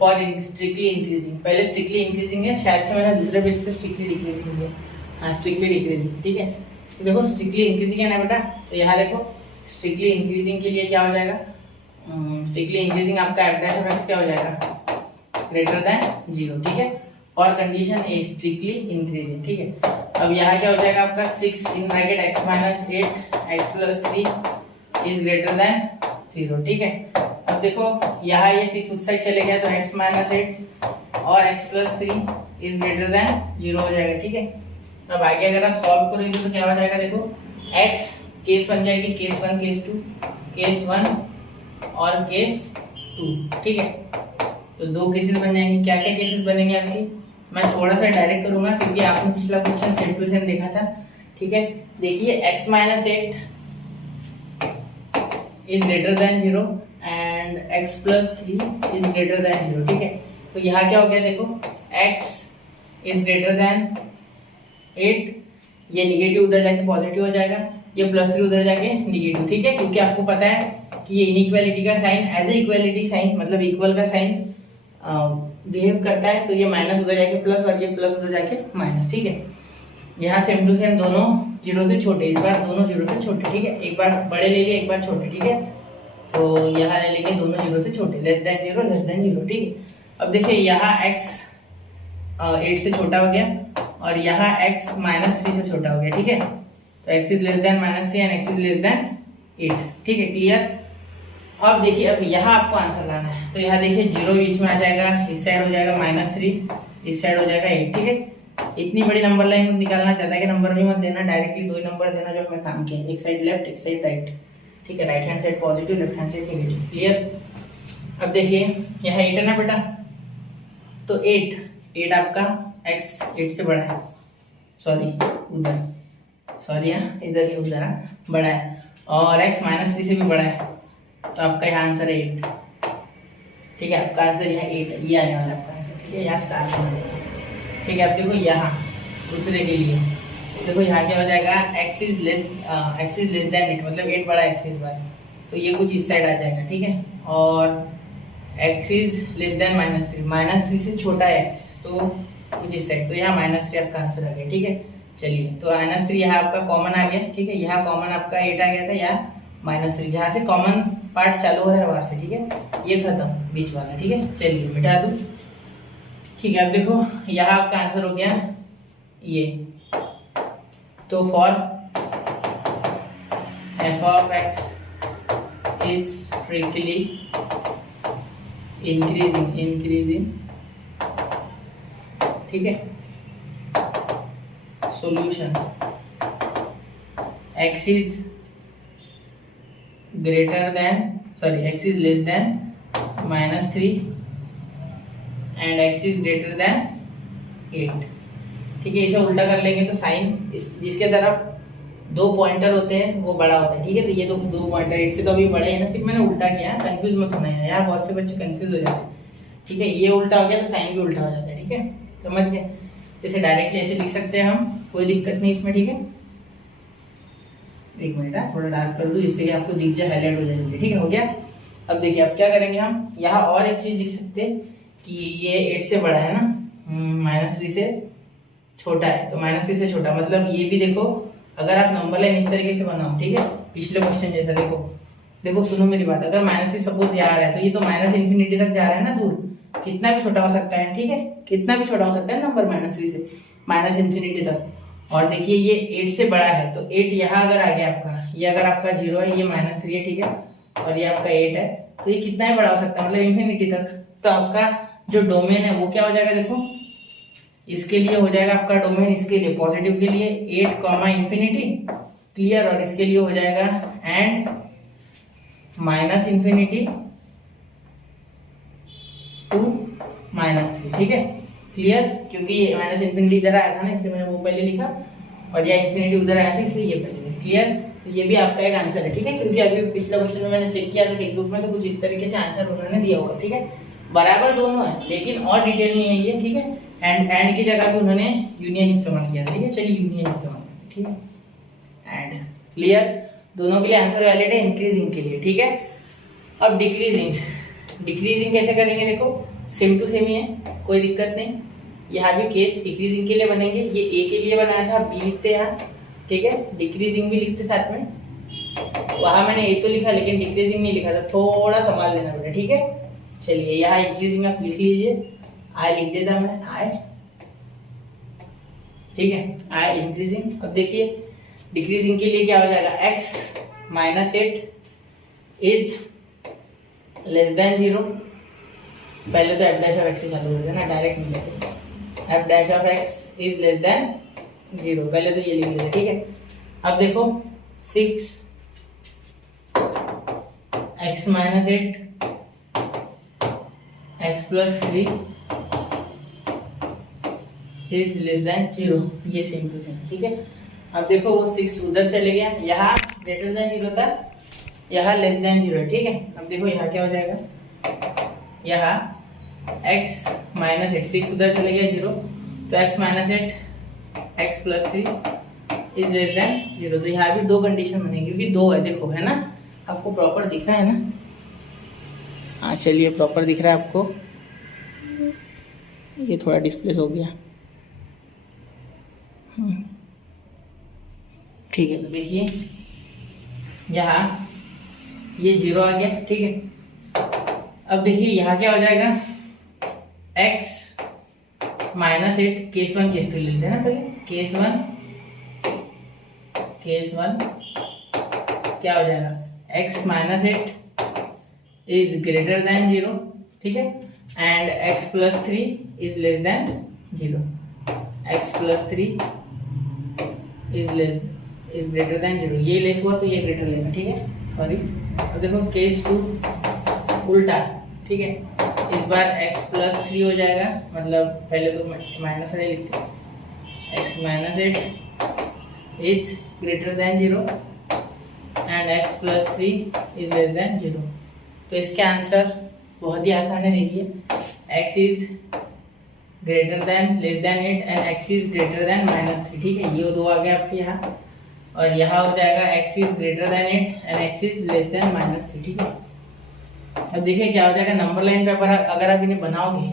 फॉर स्ट्रिक्टली इंक्रीजिंग, पहले स्ट्रिक्टली इंक्रीजिंग है, शायद से मैंने दूसरे पेज पे स्ट्रिक्टली डिक्रीजिंग दिया, हाँ स्ट्रिक्टली डिक्रीजिंग, ठीक है। तो देखो स्ट्रिक्टली इंक्रीजिंग है ना बेटा, तो यहाँ देखो स्ट्रिक्टली इंक्रीजिंग के लिए क्या हो जाएगा, स्ट्रिक्टली इंक्रीजिंग आपका f डैश ऑफ x क्या हो जाएगा, ग्रेटर देन 0, ठीक है, और कंडीशन ए स्ट्रिक्टली इंक्रीजिंग, ठीक है। अब यहाँ क्या हो जाएगा आपका 6 इन bracket x - 8 x + 3 is greater than 0, ठीक है। अब देखो यहाँ ये 6 उस साइड चले गया, तो x - 8 और x + 3 इज ग्रेटर देन 0 हो जाएगा, ठीक है। अब आगे अगर आप सॉल्व करोगे तो क्या हो जाएगा, देखो x केस बन जाएगी, केस 1 केस 2, केस 1 और केस 2, ठीक है। तो 2 केसेस बन जाएंगे। क्या क्या केसेस बनेंगे आपकी, मैं थोड़ा सा डायरेक्ट करूंगा क्योंकि आपने पिछला क्वेश्चन सेम टू सेम देखा था, ठीक है। देखिए x - 8 is greater than 0 and x + 3 is greater than 0, ठीक है। तो यहाँ क्या हो गया, देखो x इज ग्रेटर देन 8, ये निगेटिव उधर जाके पॉजिटिव हो जाएगा, ये +3 उधर जाके निगेटिव, ठीक है, क्योंकि आपको पता है कि ये इनइक्वालिटी का sign as a equality sign, मतलब इक्वल का साइन बिहेव करता है, तो ये माइनस उधर जाके प्लस और ये प्लस उधर जाके माइनस, ठीक है। यहाँ सेम टू सेम दोनों 0 से छोटे, इस बार दोनों 0 से छोटे, ठीक है, एक बार बड़े ले लिए, एक बार छोटे, ठीक है। तो यहाँ ले लेंगे दोनों 0 से छोटे, लेस देन 0, ठीक है। अब देखिए यहाँ x 8 से छोटा हो गया और यहाँ x -3 से छोटा हो गया, ठीक है। तो x is less then -3 and x is less then 8, ठीक है, क्लियर। अब देखिए अब यहाँ आपको आंसर लाना है, तो यहाँ देखिए 0 बीच में आ जाएगा, इस साइड हो जाएगा -3, इस साइड हो जाएगा 8, ठीक है। इतनी बड़ी नंबर लाइन निकालना चाहता है कि नंबर भी मत देना, डायरेक्टली 2 ही नंबर देना जो हमें काम किया, एक साइड लेफ्ट एक साइड राइट, ठीक है, right hand side positive left hand side negative, clear. अब देखिए यहाँ 8 है ना बेटा, तो 8 आपका x 8 से बड़ा है, सॉरी इधर ही उधर बड़ा है, और x -3 से भी बड़ा है, तो आपका यहाँ आंसर है 8, ठीक है। आपका आंसर यहाँ 8 है, ये आने वाला आपका आंसर, ठीक है। यहाँ स्टार्ट होना है, ठीक है। अब देखो यहाँ दूसरे के लिए, देखो यहाँ क्या हो जाएगा, x इज लेस देन 8, मतलब 8 बड़ा x इस बार, तो ये कुछ इस साइड आ जाएगा, ठीक है। और x इज लेस देन -3 से छोटा है x, तो कुछ इस साइड, तो यहाँ -3 आपका आंसर आ गया, ठीक है। चलिए तो -3 यहाँ आपका कॉमन आ गया, ठीक है, यहाँ कॉमन आपका 8 आ गया था, यहाँ -3, जहाँ से कॉमन पार्ट चालू हो रहा है वहां से, ठीक है, ये खत्म बीच वाला, ठीक है। चलिए मिटा दूं, ठीक है। अब देखो यहाँ आपका आंसर हो गया ये, तो for f of x is strictly increasing, ठीक है। Solution x is x is less than -3 and x is greater than 8, ठीक है। इसे उल्टा कर लेंगे तो साइन जिसके तरफ दो पॉइंटर होते हैं वो बड़ा होता है, ठीक है। तो ये दो पॉइंटर 8 से तो अभी बड़े हैं ना, सिर्फ मैंने उल्टा किया, कंफ्यूज मत होना है यार, बहुत से बच्चे कंफ्यूज हो जाते हैं, ठीक है। ये उल्टा हो गया तो साइन भी उल्टा हो जाता है, ठीक है, समझ गए। इसे डायरेक्टली ऐसे लिख सकते हैं हम, कोई दिक्कत नहीं इसमें, ठीक है। एक मिनट थोड़ा डार्क कर दूं जिससे कि आपको दिख जाए, हाईलाइट हो जाए, ठीक है, हो गया। अब देखिए अब क्या करेंगे हम, यहाँ और एक चीज लिख सकते हैं कि ये 8 से बड़ा है ना, -3 से छोटा है, तो -3 से छोटा मतलब ये भी देखो, अगर आप नंबर लाइन इस तरीके से बनाओ, ठीक है, पिछले क्वेश्चन जैसा, देखो देखो सुनो मेरी बात, अगर -3 सपोज यहाँ आ रहा है तो ये तो -∞ तक जा रहा है ना दूर, कितना भी छोटा हो सकता है, ठीक है, कितना भी छोटा हो सकता है नंबर -3 से -∞ तक। और देखिए ये 8 से बड़ा है, तो 8 यहाँ अगर आ गया आपका, ये अगर आपका 0 है, ये -3 है, ठीक है, और ये आपका 8 है, तो ये कितना ही बड़ा हो सकता है, मतलब इन्फिनिटी तक। तो आपका जो डोमेन है वो क्या हो जाएगा, देखो इसके लिए हो जाएगा आपका डोमेन, इसके लिए पॉजिटिव के लिए 8, क्लियर, और इसके लिए हो जाएगा एंड -∞ to -3, ठीक है, क्लियर, क्योंकि ये -∞ इधर आया था ना, इसलिए मैंने वो पहले लिखा, और यह इन्फिनिटी उधर आया था इसलिए ये पहले, क्लियर। तो ये भी आपका एक आंसर है, ठीक है, क्योंकि अभी पिछला क्वेश्चन में मैंने चेक किया था टेक्स्ट बुक में, तो कुछ इस तरीके से आंसर उन्होंने दिया होगा, ठीक है, बराबर दोनों है लेकिन और डिटेल में है ये, ठीक है। एंड की जगह पे उन्होंने यूनियन इस्तेमाल किया, ठीक है, चलिए यूनियन इस्तेमाल, ठीक है, एंड, क्लियर, दोनों के लिए आंसर वैलिड है, इंक्रीजिंग के लिए, ठीक है। अब डिक्रीजिंग कैसे करेंगे, देखो सेम टू सेम ही है, कोई दिक्कत नहीं, यहाँ भी केस डिक्रीजिंग के लिए बनेंगे, ये ए के लिए बनाया था, बी लिखते यहाँ, ठीक है, डिक्रीजिंग भी लिखते साथ में, वहां मैंने ए तो लिखा लेकिन डिक्रीजिंग नहीं लिखा था, थोड़ा संभाल लेना बेटा, ठीक है। चलिए यहाँ इंक्रीजिंग आप लिख लीजिए, आई लिख देता मैं, आई, ठीक है, आई इंक्रीजिंग। अब देखिए डिक्रीजिंग के लिए क्या हो जाएगा, x -8 इज लेस देन 0, पहले तो f' से चालू करते हैं ना, डायरेक्ट नहीं लेते, f' इज लेस देन 0, पहले तो ये लिख लेते, ठीक है। अब देखो 6 x -8 x + 3 is less than 0, ये सेम टू सेम, ठीक है। अब देखो वो 6 उधर चले गया, यहाँ ग्रेटर देन 0 था, यहाँ लेस देन 0, ठीक है। अब देखो यहाँ क्या हो जाएगा, यहाँ x -8, 6 उधर चले गया 0, तो x -8 x + 3 is less than 0, तो यहाँ भी दो कंडीशन बनेगी, क्योंकि दो है, देखो है ना, आपको प्रॉपर दिख रहा है ना, हाँ चलिए प्रॉपर दिख रहा है आपको, ये थोड़ा डिस्प्लेस हो गया, ठीक है। तो देखिए यहाँ ये 0 आ गया, ठीक है। अब देखिए यहाँ क्या हो जाएगा, x -8, केस 1 केस 2 ले लेते हैं ना पहले, केस 1 क्या हो जाएगा, x -8 इज ग्रेटर देन 0, ठीक है, and x + 3 is less than 0, x + 3 is greater than 0, ये लेस हुआ तो ये ग्रेटर लेना, ठीक है, सॉरी। अब देखो केस 2 उल्टा, ठीक है, इस बार x + 3 हो जाएगा, मतलब पहले तो माइनस वाले लिखते हैं, x -8 is greater than 0 and x + 3 is less than 0। तो इसके आंसर बहुत ही आसान है, देखिए x is greater than less than 8 and x is greater then -3, ठीक है, ये दो आ गए आपके यहाँ, और यहाँ हो जाएगा x is greater then 8 and x is less then -3, ठीक है। अब देखिए क्या हो जाएगा, नंबर लाइन पे अगर आप इन्हें बनाओगे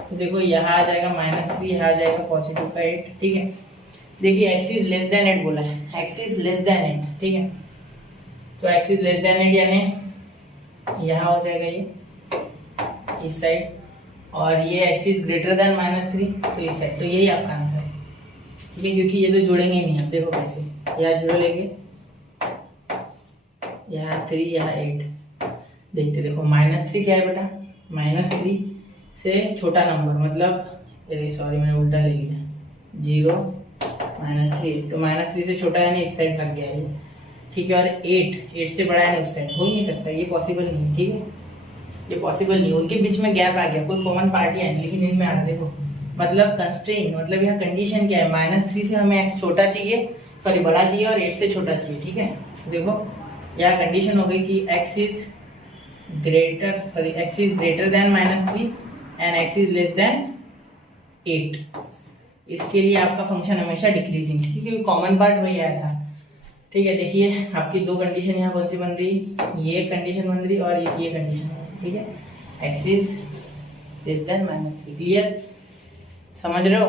तो देखो यहाँ आ जाएगा -3, यहाँ आ जाएगा पॉजिटिव का 8, ठीक है। देखिए x इज लेस देन 8 बोला है, x इज लेस देन 8, ठीक है, तो x इज लेस देन 8 यानी यहाँ हो जाएगा ये इस साइड, और ये x इज ग्रेटर देन -3 तो इस साइड, तो यही आपका आंसर है, ठीक है, क्योंकि ये तो जुड़ेंगे ही नहीं, आप देखो कैसे, यहाँ 0 लेंगे, यहाँ 3, यहाँ 8, देखते देखो -3 क्या है बेटा, -3 से छोटा नंबर, मतलब सॉरी मैंने उल्टा ले लिया, 0 -3, तो -3 से छोटा यानी इस साइड भाग गया ये, ठीक है, और 8 से बड़ा है उस साइड, हो ही नहीं सकता, ये पॉसिबल नहीं है, ठीक है, ये पॉसिबल नहीं, उनके बीच में गैप आ गया, कोई कॉमन पार्टी है लेकिन इनमें आ, देखो मतलब कंस्ट्रेन, मतलब यहाँ कंडीशन क्या है, -3 से हमें x छोटा चाहिए सॉरी बड़ा चाहिए और 8 से छोटा चाहिए। ठीक है, देखो यहाँ कंडीशन हो गई कि x is greater then -3 and x is less then 8। इसके लिए आपका फंक्शन हमेशा डिक्रीजिंग, ठीक है, क्योंकि कॉमन पार्ट वही आया था। ठीक है, देखिए आपकी दो कंडीशन यहाँ कौन सी बन रही, ये कंडीशन बन रही और ये कंडीशन। ठीक है, x is less then -3, clear, समझ रहे हो?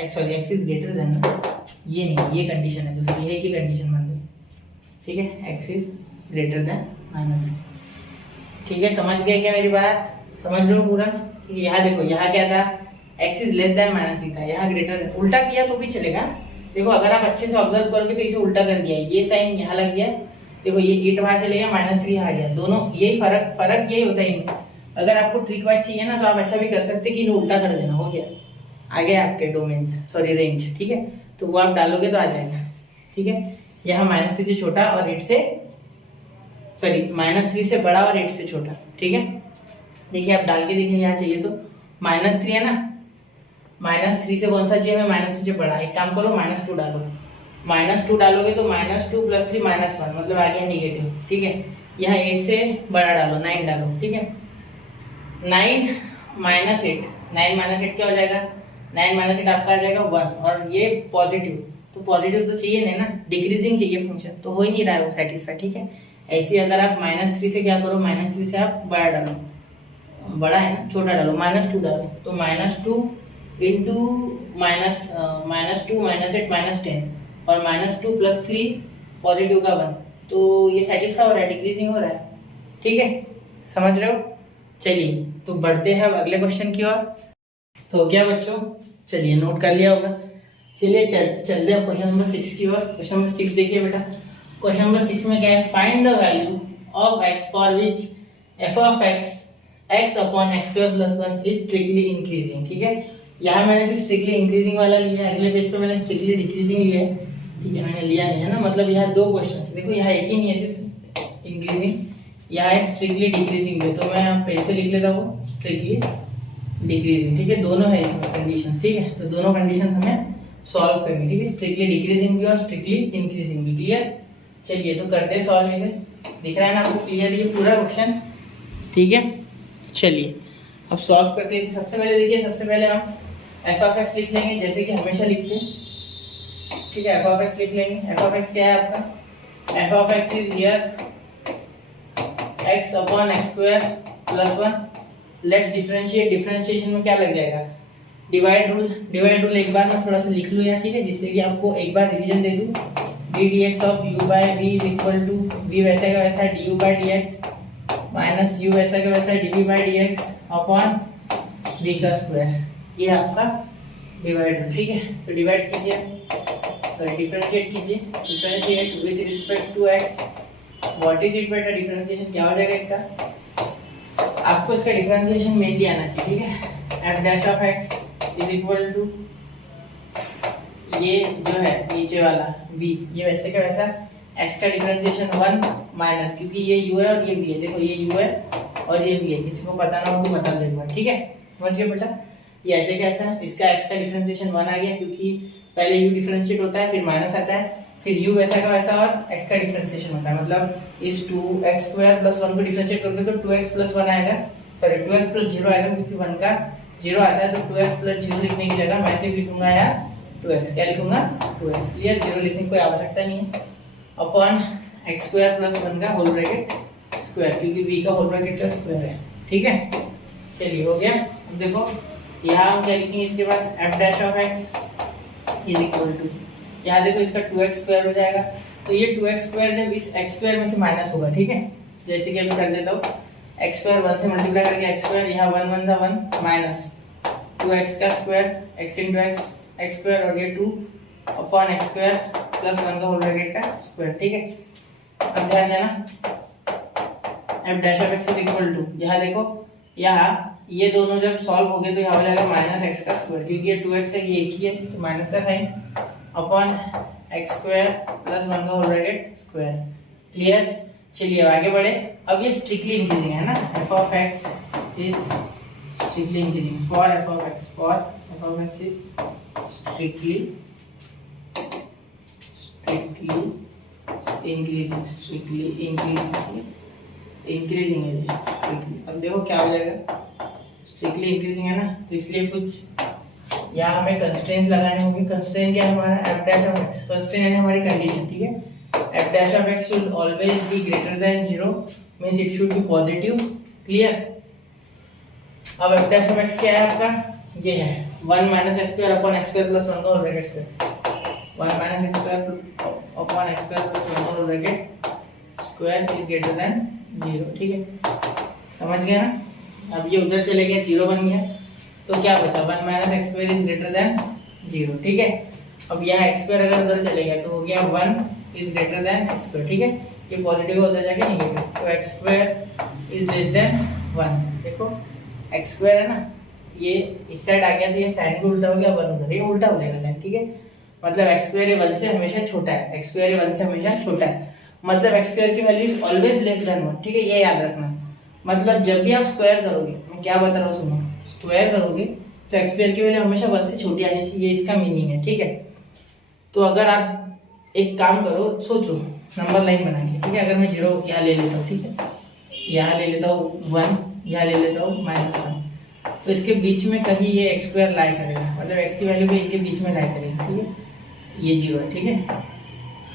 x इज ग्रेटर देन, ये नहीं, ये कंडीशन है दूसरी, ये की कंडीशन बन रही। ठीक है, x इज ग्रेटर देन -3। ठीक है, समझ गए क्या मेरी बात? समझ रहे हो पूरा? यहाँ देखो, यहाँ क्या था, x इज लेस देन -3 था, यहाँ ग्रेटर देन, उल्टा किया तो भी चलेगा। देखो अगर आप अच्छे से ऑब्जर्व करोगे तो इसे उल्टा कर दिया, ये साइन यहाँ लग गया, देखो ये 8 वहां चले गया, -3 आ गया, दोनों यही फर्क यही होता है इनमें। अगर आपको ट्रिक वाइज चाहिए ना तो आप ऐसा भी कर सकते कि इन्हें उल्टा कर देना, हो गया, आ गया आपके डोमेन्स, सॉरी रेंज। ठीक है, तो वो आप डालोगे तो आ जाएगा। ठीक है, यहाँ -3 से छोटा और 8 से -3 से बड़ा और 8 से छोटा। ठीक है, देखिए आप डाल के देखिए, यहाँ चाहिए तो -3 है ना, -3 से कौन सा चाहिए हमें, -3 से बड़ा। एक काम करो, -2 डालो, -2 डालोगे तो -2 + 3 -1, मतलब आ गया नेगेटिव। ठीक है, यहाँ 8 से बड़ा डालो, 9 डालो। ठीक है, 9 - 8, 9 - 8 क्या हो जाएगा, 9 - 8 आपका आ जाएगा 1, और ये पॉजिटिव, तो पॉजिटिव तो चाहिए नहीं ना, डिक्रीजिंग चाहिए फंक्शन, तो हो ही नहीं रहा है वो सेटिस्फाई। ठीक है, ऐसे अगर आप -3 से क्या करो, -3 से आप बड़ा डालो, बड़ा है ना, छोटा डालो, -2 डालो, तो -2 इंटू -2 -8 -10 और -2 + 3 पॉजिटिव का 1, तो ये सेटिस्फाई हो रहा है, डिक्रीजिंग हो रहा है। ठीक है, समझ रहे हो? चलिए तो बढ़ते हैं अब अगले क्वेश्चन की ओर। तो क्या बच्चों, चलिए नोट कर लिया होगा, चलिए चलते हैं क्वेश्चन नंबर 6 की ओर। क्वेश्चन नंबर 6 देखिए बेटा, क्वेश्चन नंबर 6 में क्या है, find the value of x for which f of x upon x² + 1 is strictly increasing. ठीक है, यहाँ मैंने सिर्फ स्ट्रिक्टली इंक्रीजिंग वाला लिया है, अगले पेज पे मैंने स्ट्रिक्टली डिक्रीजिंग लिया है। ठीक है, मैंने लिया नहीं है ना, मतलब यहाँ दो क्वेश्चन, देखो यहाँ एक ही नहीं है सिर्फ इंक्रीजिंग, यहाँ एक स्ट्रिक्टली डिक्रीजिंग है, तो मैं पेन से लिख लेता हूँ स्ट्रिक्टली डिक्रीजिंग। ठीक है, दोनों है इसमें कंडीशन। ठीक है, तो दोनों कंडीशन हमें सॉल्व करनी। ठीक है, स्ट्रिक्टली डिक्रीजिंग भी और स्ट्रिक्टली इंक्रीजिंग भी। क्लियर, चलिए तो करते हैं सॉल्व इसे, दिख रहा है ना आपको क्लियर ये पूरा क्वेश्चन? ठीक है, चलिए अब सॉल्व करते हैं। सबसे पहले देखिए, सबसे पहले हम f ऑफ x लिख लेंगे जैसे कि हमेशा लिखते हैं। ठीक है, f ऑफ x लिख लेंगे। f ऑफ x क्या है आपका, f of x is here x upon x² + 1। Let's differentiate, differentiation में क्या लग जाएगा, डिवाइड रूल एक बार मैं थोड़ा सा लिख लूँ यहाँ। ठीक है, जिससे कि आपको एक बार रिवीजन दे दूँ, d dx of u by v is equal to v वैसे का वैसा du by dx minus u वैसा का वैसा dv by dx upon v का स्क्वायर, ये आपका डिवाइड रूल। ठीक है, तो डिवाइड कीजिए, सॉरी डिफरेंशिएट कीजिए, differentiate with respect to x, what is it बेटा, डिफरेंशिएशन क्या हो जाएगा इसका, आपको इसका डिफरेंशिएशन मेनली आना चाहिए। ठीक है, f dash of x is equal to ये जो है नीचे वाला v, ये वैसे का वैसा x का डिफरेंशिएशन 1 माइनस, क्योंकि ये u है और ये v है, देखो ये u है और ये v है, किसी को पता ना हो तो बता दो एक बार। ठीक है, समझ गए बेटा, ये ऐसे कैसा, इसका x का डिफरेंशिएशन 1 आ गया, क्योंकि पहले u डिफरेंशिएट होता है फिर माइनस आता है, फिर u वैसा का वैसा और x का डिफरेंशिएशन होता है, मतलब इस 2x² + 1 को डिफरेंशिएट करोगे तो 2x + 1 आएगा, सॉरी 2x + 0 आएगा, क्योंकि 1 का 0 आता है, तो 2x + 0 लिखने की जगह मैं सिर्फ लिखूंगा यार 2x, क्या लिखूंगा 2x, क्लियर, 0 लिखने की कोई आवश्यकता नहीं है, अपॉन x² + 1 का होल ब्रैकेट स्क्वायर, क्योंकि v का होल ब्रैकेट का स्क्वायर है। ठीक है, चलिए हो गया। अब देखो यहाँ हम क्या लिखेंगे इसके बाद, f dash of x is equal to, यहाँ देखो इसका 2x² हो जाएगा, तो ये 2x² जब इस x² में से माइनस होगा। ठीक है, जैसे कि अभी कर देता हूँ, x² 1 से मल्टीप्लाई करके x², यहाँ 1 1 था 1 माइनस 2x का स्क्वायर x इंटू x² और ये 2 अपॉन x² + 1 का होल ब्रैकेट का स्क्वायर। ठीक है, अब ध्यान देना, f dash of x is equal to, यहाँ देखो यहाँ ये दोनों जब सॉल्व हो गए तो यहाँ हो जाएगा -x का स्क्वायर, क्योंकि ये 2x है ये एक ही है, तो माइनस का साइन अपॉन x² + 1 का होल ब्रैकेट स्क्वायर। क्लियर, चलिए अब आगे बढ़े। अब ये स्ट्रिक्टली इंक्रीजिंग है ना, f of x is strictly increasing, for f of x is strictly strictly increasing, strictly increasing, increasing है स्ट्रिक्टली। अब देखो क्या हो जाएगा, स्ट्रिक्टली इंक्रीजिंग है ना, तो इसलिए कुछ यहाँ हमें कंस्ट्रेंट्स लगाने होंगे। कंस्ट्रेंट क्या है हमारा, f dash of x, constraint यानी हमारी कंडीशन, ठीक है। F dash of x should always be greater than 0, means it should be positive, clear. अब एफ डैश ऑफ एक्स क्या है आपका, ये है 1 minus x square upon x square plus 1 का whole bracket square, 1 minus x square upon x square plus 1 का whole bracket square is greater than 0, ठीक है, समझ गया ना। अब ये उधर चले गया, 0 बन गया, तो क्या बचा, 1 minus x square is greater than 0, ठीक है। अब यहाँ एक्स स्क्वायर अगर उधर चले गया तो हो गया 1 is greater then x square, ठीक है। ये पॉजिटिव उधर जाके नेगेटिव, तो x square is less then 1। देखो एक्स स्क्वायर है ना, ये इस साइड आ गया तो ये साइन भी उल्टा हो गया, 1 उधर, ये उल्टा हो जाएगा साइन, ठीक है। मतलब एक्स स्क्वायर ये 1 से हमेशा छोटा है, एक्स स्क्वायर ये 1 से हमेशा छोटा है, मतलब एक्स स्क्वायर की value is always less than 1, ठीक है, ये याद रखना। मतलब जब भी आप स्क्वायर करोगे, मैं क्या बता रहा हूँ सुनो, स्क्वायर करोगे तो एक्स स्क्वायर की वैल्यू हमेशा 1 से छोटी आनी चाहिए, इसका मीनिंग है, ठीक है। तो अगर आप एक काम करो, सोचो नंबर लाइन बना के, ठीक है। अगर मैं 0 यहाँ ले लेता हूँ, ठीक है, यहाँ ले लेता हूँ 1, यहाँ ले लेता हूँ -1, तो इसके बीच में कहीं ये एक्स स्क्वायर लाई करेगा, मतलब एक्स की वैल्यू भी इनके बीच में लाई करेगा, ठीक है। ये 0 है, ठीक है,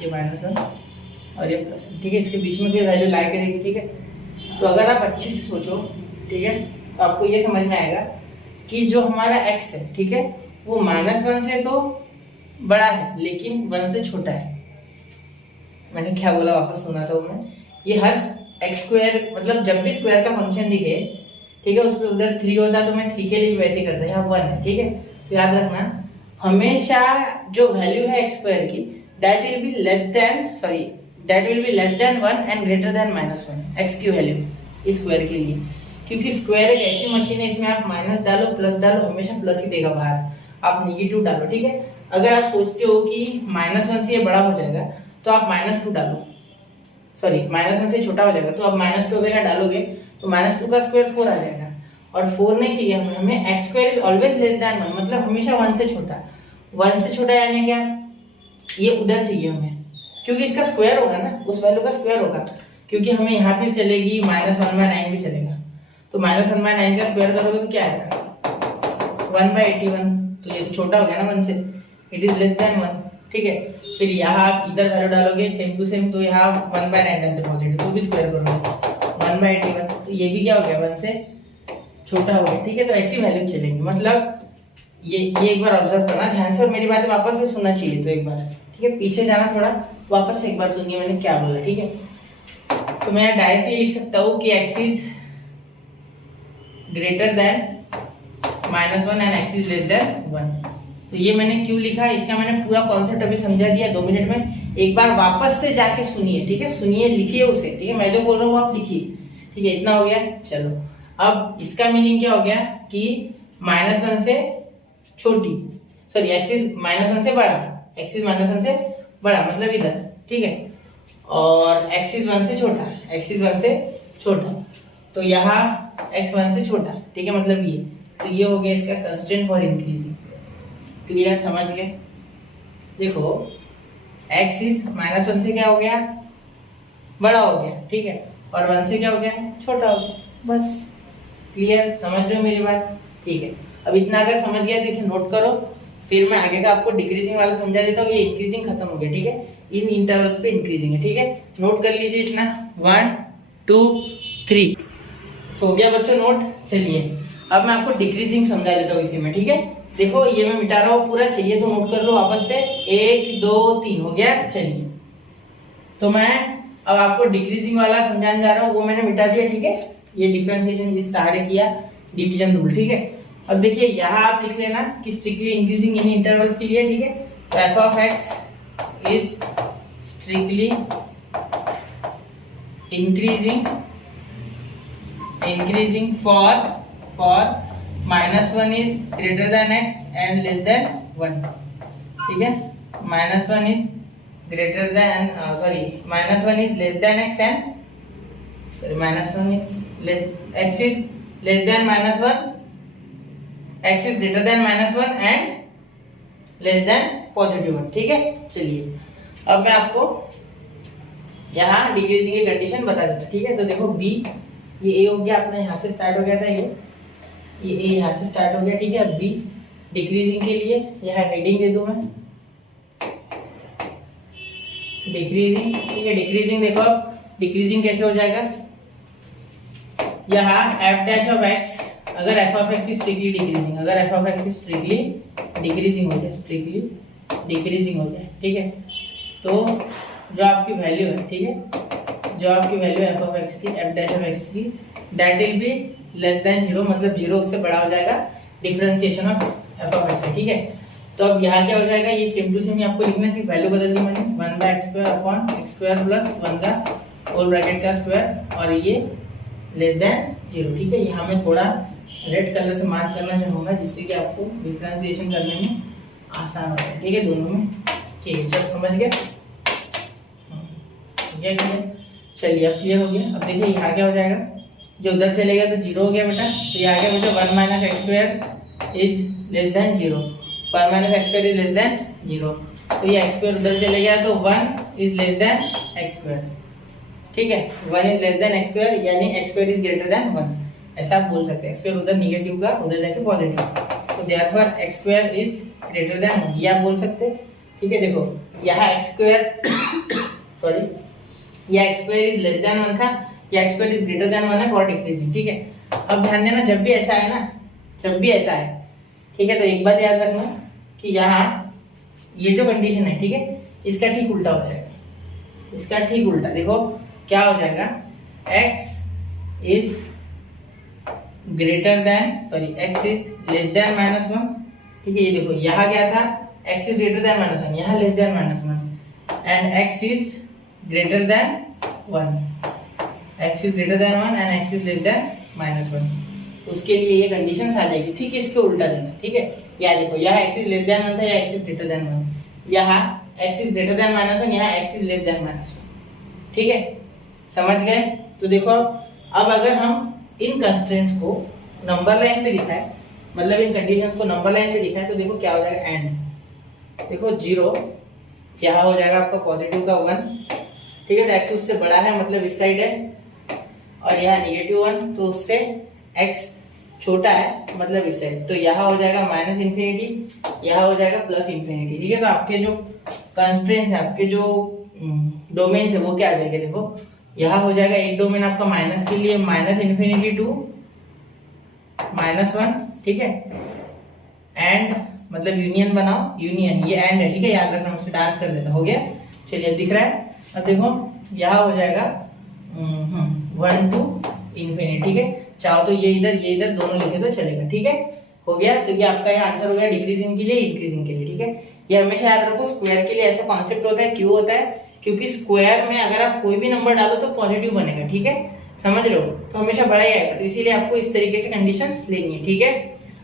ये -1 और ये प्लस, ठीक है, इसके बीच में कोई वैल्यू लाई करेगी, ठीक है। तो अगर आप अच्छे से सोचो, ठीक है, तो आपको ये समझ में आएगा कि जो हमारा x है, ठीक है, वो -1 से तो बड़ा है लेकिन 1 से छोटा है। मैंने क्या बोला, वापस सुना था मैं, ये हर एक्स स्क्वायर, मतलब जब भी स्क्वायर का फंक्शन दिखे, ठीक है, उसमें उधर 3 होता है तो मैं 3 के लिए भी वैसे ही करता है, यहाँ 1 है, ठीक है। तो याद रखना हमेशा जो वैल्यू है एक्स स्क्वायर की, that will be less than 1 and greater than -1, x की वैल्यू इस स्क्वायर के लिए, क्योंकि स्क्वायर एक ऐसी मशीन है, इसमें आप माइनस डालो प्लस डालो, हमेशा प्लस ही देगा बाहर, आप नेगेटिव डालो, ठीक है। अगर आप सोचते हो कि -1 से ये बड़ा हो जाएगा तो आप -2 डालो, सॉरी -1 से छोटा हो जाएगा तो आप -2 अगर यहाँ डालोगे तो -2 का स्क्वायर 4 आ जाएगा, और 4 नहीं चाहिए हमें x square is always less than 1, मतलब हमेशा 1 से छोटा, 1 से छोटा यानी क्या, ये उधर चाहिए हमें, क्योंकि इसका स्क्वायर होगा ना, उस वैल्यू का स्क्वायर होगा, क्योंकि हमें यहाँ फिर चलेगी -1/9 भी चलेगा, तो -1/9 का स्क्वायर करोगे तो क्या आएगा, 1/81, तो ये तो छोटा हो गया ना 1 से, इट इज लेस देन 1, ठीक है। फिर यहाँ आप इधर वैल्यू डालोगे सेम टू सेम, तो यहाँ 1/9 डालते पॉजिटिव, तो भी स्क्वायर करोगे 1/81, तो ये भी क्या हो गया, 1 से छोटा हो गया, ठीक है। तो ऐसी वैल्यू चलेंगी, मतलब ये एक बार ऑब्जर्व करना ध्यान से, और मेरी बातें वापस से सुनना चाहिए, तो एक बार, ठीक है, पीछे जाना थोड़ा, वापस से एक बार सुनिए मैंने क्या बोला, ठीक है। तो मैं डायरेक्टली लिख सकता हूँ कि x is greater then -1 and x is less then 1। तो ये मैंने क्यों लिखा, इसका मैंने पूरा कॉन्सेप्ट अभी समझा दिया 2 मिनट में, एक बार वापस से जाके सुनिए, ठीक है, सुनिए, लिखिए उसे, ठीक है, मैं जो बोल रहा हूँ आप लिखिए, ठीक है। इतना हो गया, चलो अब इसका मीनिंग क्या हो गया कि -1 से छोटी, सॉरी x इज -1 से बड़ा, x इज -1 से बड़ा मतलब इधर, ठीक है, और x इज 1 से छोटा, x इज 1 से छोटा, तो यहाँ x 1 से छोटा, ठीक है, मतलब ये, तो ये हो गया इसका कंस्ट्रेंट फॉर इंक्रीजिंग, क्लियर, समझ गए। देखो x इज -1 से क्या हो गया, बड़ा हो गया, ठीक है, और 1 से क्या हो गया, छोटा हो गया, बस, क्लियर, समझ रहे हो मेरी बात, ठीक है। अब इतना अगर समझ गया तो इसे नोट करो, फिर मैं आगे का आपको डिक्रीजिंग वाला समझा देता हूँ, ये इंक्रीजिंग खत्म हो गया, ठीक है, इन इंटरवल्स पे इंक्रीजिंग है, ठीक है, नोट कर लीजिए इतना, 1 2 3, तो हो गया बच्चों नोट। चलिए अब मैं आपको डिक्रीजिंग समझा देता हूँ इसी में, ठीक है। देखो ये मैं मिटा रहा हूँ पूरा, चाहिए तो नोट कर लो वापस से, 1 2 3 हो गया। चलिए तो मैं अब आपको डिक्रीजिंग वाला समझाने जा रहा हूँ, वो मैंने मिटा दिया, ठीक है, ये डिफरेंशिएशन जिस सहारे किया, डिवीजन रूल, ठीक है। अब देखिए यहाँ आप लिख लेना कि स्ट्रिक्टली इंक्रीजिंग इन इंटरवल्स के लिए, ठीक है, तो F of x is strictly increasing for -1 is greater then x and less than 1, ठीक है, -1 is greater then -1 is less then x and -1 is x is less then -1, x is greater then -1 and less than +1, ठीक है। चलिए अब मैं आपको यहाँ डिक्रीजिंग की कंडीशन बता देता, ठीक है। तो देखो बी, ये ए हो गया अपना, यहाँ से स्टार्ट हो गया था ये ए यहाँ से स्टार्ट हो गया, ठीक है। अब बी डिक्रीजिंग के लिए यहाँ हेडिंग दे दूं मैं डिक्रीजिंग, ठीक है। डिक्रीजिंग देखो, अब डिक्रीजिंग कैसे हो जाएगा, यहाँ एफ डैश ऑफ एक्स, अगर f of x is strictly decreasing, अगर f of x is strictly decreasing हो जाए, स्ट्रिक्टली डिक्रीजिंग हो जाए, ठीक है। तो जो आपकी वैल्यू है, ठीक है, जो आपकी वैल्यू है एफ ऑफ एक्स की, एफ डैश ऑफ एक्स की, that will be less than 0, मतलब 0 उससे बड़ा हो जाएगा differentiation of F of x, ठीक है। तो अब यहाँ क्या हो जाएगा, ये सेम टू सेम आपको लिखना है, सिर्फ वैल्यू बदल दी मैंने, 1/x² अपॉन x² प्लस 1 का होल ब्रैकेट का स्क्वायर, और ये लेस देन 0, ठीक है। यहाँ मैं थोड़ा रेड कलर से मार्क करना चाहूँगा जिससे कि आपको डिफरेंशिएशन करने में आसान हो जाए, ठीक है, दोनों में, ठीक है। चलो समझ गए, ठीक है। चलिए अब क्लियर हो गया। अब देखिए यहाँ क्या हो जाएगा, जो उधर चलेगा तो 0 हो गया बेटा, तो यहाँ क्या बेटा 1 - x² is less than 0, 1 - x² is less than 0, तो ये x² उधर चले गया तो 1 इज लेस देन x², ठीक है। 1 इज लेस देन x², यानी x² इज ग्रेटर देन 1, ऐसा आप बोल सकते हैं। x² उधर निगेटिव का, उधर जाके पॉजिटिव, तो therefore x² is greater then 1, ये आप बोल सकते हैं, ठीक है। देखो यहाँ x² सॉरी, या x² इज लेस देन 1 था, या x² इज ग्रेटर देन 1 है फॉर डिक्रीजिंग, ठीक है। अब ध्यान देना, जब भी ऐसा है ना, जब भी ऐसा है, ठीक है, तो एक बात याद रखना कि यहाँ ये जो कंडीशन है, ठीक है, इसका ठीक उल्टा हो जाएगा, इसका ठीक उल्टा। देखो क्या हो जाएगा, x is greater then, sorry x is less then -1, ठीक है। ये देखो यहाँ क्या था, x इज ग्रेटर देन -1, यहाँ less than -1, and x is greater then 1, x is greater then 1 and x is less then -1, उसके लिए ये कंडीशंस आ जाएगी, ठीक है। इसके उल्टा देना, ठीक है। या देखो यहाँ x इज लेस देन 1 था, या x इज ग्रेटर देन 1, यहाँ x इज ग्रेटर देन -1, यहाँ x इज लेस देन -1, ठीक है, समझ गए। तो देखो अब अगर हम इन कंस्ट्रेंट्स को नंबर लाइन पे दिखाएं, मतलब इन कंडीशंस को नंबर लाइन पे दिखाएं, तो देखो क्या हो जाएगा, एंड देखो 0 यहाँ हो जाएगा आपका पॉजिटिव का 1, ठीक है। तो x उससे बड़ा है, मतलब इस साइड है, और यहाँ -1, तो उससे x छोटा है, मतलब इस साइड, तो यहाँ हो जाएगा -∞, यहाँ हो जाएगा +∞, ठीक है। तो आपके जो कंस्ट्रेंट्स है, आपके जो डोमेन है, वो क्या आ जाएगा, देखो यहाँ हो जाएगा एक डोमेन आपका माइनस के लिए, -∞ टू -1, ठीक है, एंड मतलब यूनियन बनाओ, यूनियन, ये एंड है, ठीक है, याद रखना, मुझसे डार्क कर देता, हो गया। चलिए अब दिख रहा है, अब देखो यहाँ हो जाएगा 1 to ∞, ठीक है। चाहो तो ये इधर दोनों लिखे तो चलेगा, ठीक है, हो गया। तो ये आपका यहाँ आंसर हो गया डिक्रीजिंग के लिए, इंक्रीजिंग के लिए, ठीक है। ये हमेशा याद रखो, स्क्वायर के लिए ऐसा कॉन्सेप्ट होता है, क्यों होता है, क्योंकि स्क्वायर में अगर आप कोई भी नंबर डालो तो पॉजिटिव बनेगा, ठीक है, समझ लो, तो हमेशा बड़ा ही आएगा, तो इसीलिए आपको इस तरीके से कंडीशंस लेनी है, ठीक है।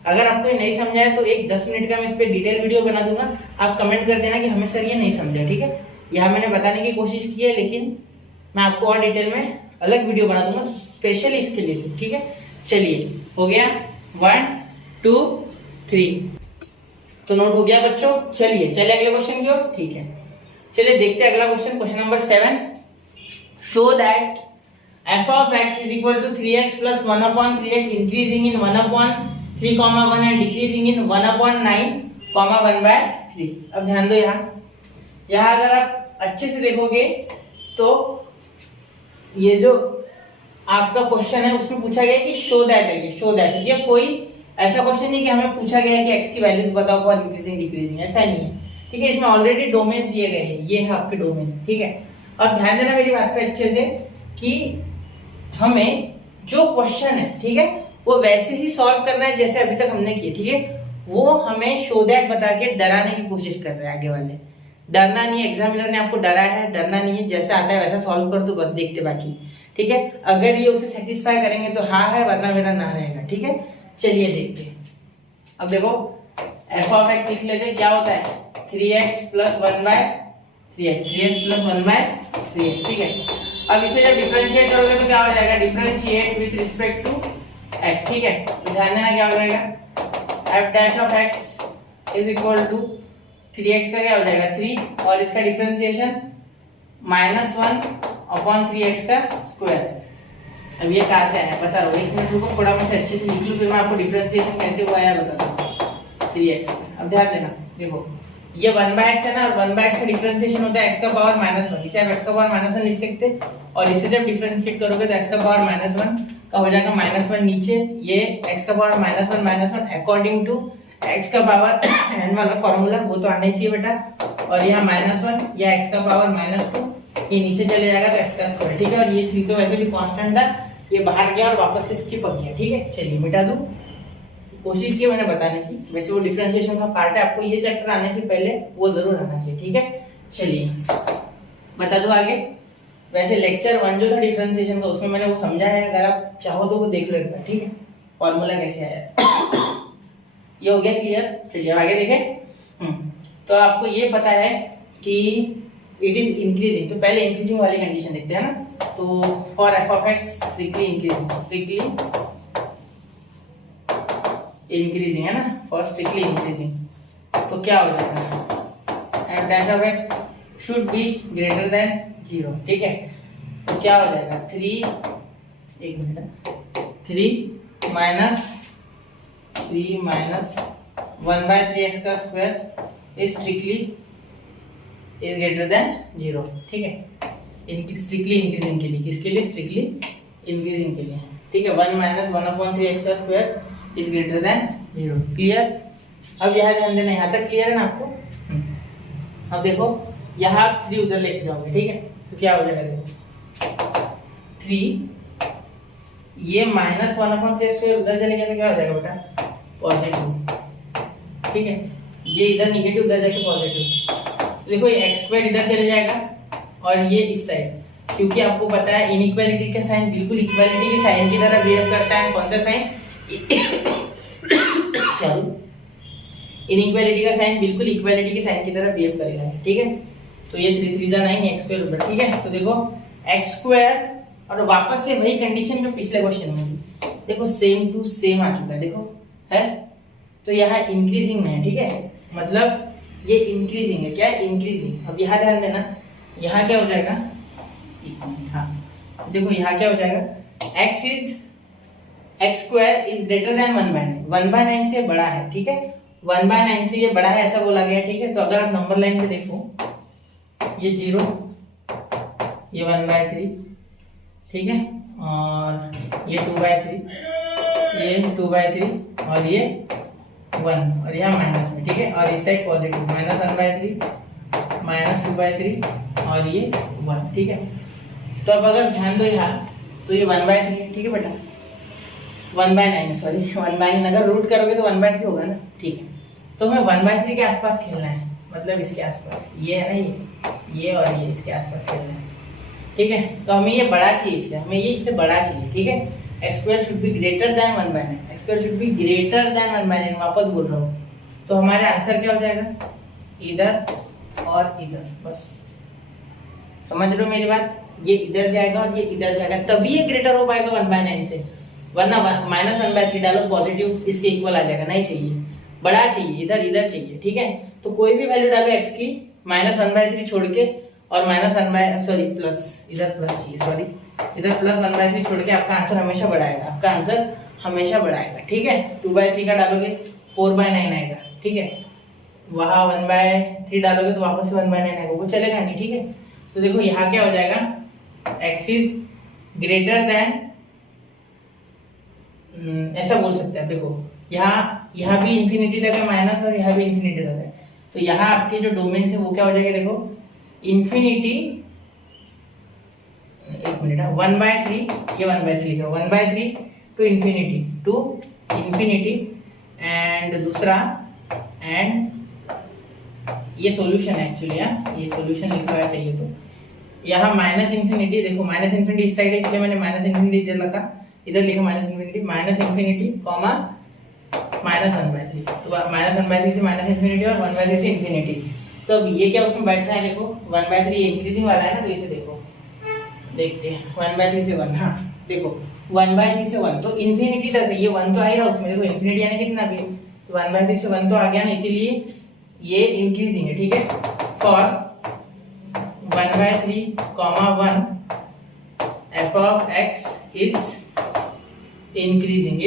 अगर आपको ये नहीं समझा है तो एक 10 मिनट का मैं इस पे डिटेल वीडियो बना दूंगा, आप कमेंट कर देना कि हमें सर ये नहीं समझा, ठीक है। यहाँ मैंने बताने की कोशिश की है, लेकिन मैं आपको और डिटेल में अलग वीडियो बना दूंगा स्पेशली इसके लिए से, ठीक है। चलिए हो गया 1 2 3, तो नोट हो गया बच्चों। चलिए अगले क्वेश्चन की ओर, ठीक है, चलिए देखते हैं अगला question, question number 7। Show that f of x is equal to 3x plus 1/3x increasing in 1/3, 1 and decreasing in 1/9, 1/3। अब ध्यान दो, यहाँ अगर आप अच्छे से देखोगे तो ये जो आपका क्वेश्चन है उसमें पूछा गया कि शो दैट है, ये शो दैट, ये कोई ऐसा क्वेश्चन नहीं कि हमें पूछा गया है कि x की वैल्यूज बताओ फॉर इंक्रीजिंग डिक्रीजिंग, ऐसा नहीं है, ठीक है। इसमें ऑलरेडी डोमेन दिए गए हैं, ये है आपके डोमेन, ठीक है। और ध्यान देना मेरी बात पे अच्छे से कि हमें जो क्वेश्चन है, ठीक है, वो वैसे ही सॉल्व करना है जैसे अभी तक हमने किए, ठीक है। वो हमें शो दैट बता के डराने की कोशिश कर रहे हैं आगे वाले, डरना नहीं है, एग्जामिनर ने आपको डरा है, डरना नहीं है, जैसा आता है वैसा सॉल्व कर दो, बस देखते बाकी, ठीक है। अगर ये उसे सेटिस्फाई करेंगे तो हाँ है, वरना मेरा ना रहेगा, ठीक है। चलिए देखते हैं। अब देखो f of x लिख लेते हैं, क्या होता है 3x plus 1/3x, 3x plus 1/3x, ठीक है। अब इसे जब डिफरेंशिएट करोगे तो क्या हो जाएगा, differentiate with respect to x, ठीक है। तो ध्यान देना क्या हो जाएगा, f dash of x is equal to 3x का क्या हो जाएगा 3 और इसका डिफरेंशिएशन -1/3x का स्क्वायर। अब ये कहाँ से आया बता रहा हूँ, 1 मिनट रुको, थोड़ा मैं अच्छे से लिख लूँ, फिर मैं आपको डिफरेंशिएशन कैसे हुआ है बता दूँ। 3x। अब ध्यान देना, देखो ये 1/x है ना, और 1/x का डिफरेंशिएशन होता है x का पावर -1, इसे आप x का पावर -1 लिख सकते हैं, और इसे जब डिफरेंशिएट करोगे तो x का पावर -1 का हो जाएगा -1 नीचे, ये x का पावर -1 अकॉर्डिंग टू x का पावर n वाला फॉर्मूला वो तो आना ही चाहिए बेटा, और यहाँ -1 या x का पावर -2 ये नीचे चले जाएगा तो x का स्क्वायर, ठीक है। और ये 3 तो वैसे भी कांस्टेंट था, ये बाहर गया और वापस से चिपक गया, ठीक है। चलिए मिटा दूं, कोशिश की मैंने बताने की, वैसे वो डिफरेंशिएशन का पार्ट है, आपको ये चैप्टर आने से पहले वो जरूर आना चाहिए, ठीक है। चलिए बता दो आगे। वैसे लेक्चर 1 जो था डिफरेंशिएशन का उसमें मैंने वो समझा है, अगर आप चाहो तो वो देख लो एक बार, ठीक है, फॉर्मूला कैसे आया। ये हो गया क्लियर। चलिए आगे देखें। तो आपको ये पता है कि इट इज इंक्रीजिंग, तो पहले इंक्रीजिंग वाली कंडीशन देखते हैं ना। तो for F of x strictly increasing है ना, फॉर स्ट्रिक्टली इंक्रीजिंग, तो क्या हो जाएगा f dash of x should be greater than 0, ठीक है। तो क्या हो जाएगा 3 माइनस 1/3x का square is strictly is greater than 0, ठीक है। स्ट्रिक्टली इंक्रीजिंग के लिए, किसके लिए, स्ट्रिक्टली इंक्रीजिंग के लिए, ठीक है। 1 - 1/3x का square is greater than 0, clear. अब यहाँ ध्यान देना, यहाँ तक क्लियर है ना आपको। अब देखो यहाँ 3 उधर लेके जाओगे, ठीक है, तो क्या हो जाएगा देखो 3, ये -1/3x स्क्वायर उधर चले गया तो क्या हो जाएगा बेटा पॉजिटिव, ठीक है। ये इधर निगेटिव उधर जाके पॉजिटिव, देखो ये x स्क्वायर इधर चले जाएगा और ये इस साइड, क्योंकि आपको पता है इनइक्वालिटी का साइन बिल्कुल इक्वालिटी के साइन की तरह बिहेव करता है। कौन सा साइन, इनइक्वालिटी का साइन बिल्कुल इक्वालिटी के साइन की तरह बिहेव करेगा, ठीक है। तो ये 3 3 9 x स्क्वायर उधर, ठीक है। तो देखो x स्क्वायर और वापस से वही कंडीशन जो पिछले क्वेश्चन में थी, देखो सेम टू सेम आ चुका है, देखो है। तो यहाँ इंक्रीजिंग में है, ठीक है, मतलब ये इंक्रीजिंग है, क्या है इंक्रीजिंग। अब यहाँ ध्यान देना, यहाँ क्या हो जाएगा, हाँ देखो यहाँ क्या हो जाएगा x square is greater then 1/9 से बड़ा है, ठीक है। 1/9 से ये बड़ा है ऐसा बोला गया, ठीक है। तो अगर आप नंबर लाइन पे देखो, ये 0, ये 1/3, ठीक है, और ये 2/3, ये 2/3 और ये 1 और यहाँ माइनस में, ठीक है। और इस साइड पॉजिटिव -1/3 -2/3 और ये 1, ठीक है। तो अब अगर ध्यान दो यहाँ, तो ये 1/3 है, ठीक है बेटा, 1/9 सॉरी 1/9, अगर रूट करोगे तो 1/3 होगा ना, ठीक है। तो हमें 1/3 के आसपास खेलना है, मतलब इसके आसपास, ये है ना, ये और ये इसके आसपास खेलना है, ठीक है। तो हमें ये बड़ा चाहिए इससे, हमें ये इससे बड़ा चाहिए, ठीक है। x square should be greater then 1/9, x square should be greater then 1/9, वापस बोल रहा हूँ। तो हमारा आंसर क्या हो जाएगा, इधर और इधर, बस समझ रहे हो मेरी बात, ये इधर जाएगा और ये इधर जाएगा, तभी ये ग्रेटर हो पाएगा 1/9 से, वरना -1/3 डालो पॉजिटिव इसके इक्वल आ जाएगा, नहीं चाहिए, बड़ा चाहिए, इधर इधर चाहिए, ठीक है। तो कोई भी वैल्यू डालो x की, -1/3 छोड़ के, और प्लस इधर प्लस चाहिए, सॉरी इधर +1/3 छोड़ के आपका आंसर हमेशा बढ़ाएगा, आपका आंसर हमेशा बढ़ाएगा, ठीक है। 2/3 का डालोगे 4/9 आएगा, ठीक है। वहाँ 1/3 डालोगे तो वापस से 1/9 आएगा, वो चलेगा नहीं, ठीक है। तो देखो यहाँ क्या हो जाएगा, x इज ग्रेटर देन, ऐसा बोल सकते हैं। देखो यहाँ भी इंफिनिटी तक है माइनस, और यहाँ भी इंफिनिटी तक है, तो यहाँ आपके जो डोमेन है वो क्या हो जाएगा, देखो इंफिनिटी, एक मिनट, 1/3, ये 1/3 लिखा, 1/3 टू इंफिनिटी एंड दूसरा, एंड ये सॉल्यूशन है एक्चुअली, ये सॉल्यूशन लिखा हुआ चाहिए। तो यहाँ -इंफिनिटी, देखो -इंफिनिटी इस साइड है, इसलिए मैंने -इंफिनिटी इधर लिखा, इधर लिखा -इंफिनिटी कॉमा -1/3, तो -1/3 से -इंफिनिटी और 1/3 से इंफिनिटी। तो अब ये क्या उसमें बैठ रहा है, देखो 1/3 इंक्रीजिंग वाला है ना, तो इसे देखो, देखते हैं 1/3 से 1, हाँ देखो 1/3 से 1 तो इंफिनिटी तक है, ये 1 तो आ ही रहा उसमें, देखो इंफिनिटी यानी कितना भी, तो 1/3 से 1 तो आ गया ना, इसीलिए ये इंक्रीजिंग है, ठीक है। For 1/3, 1 f of x is increasing,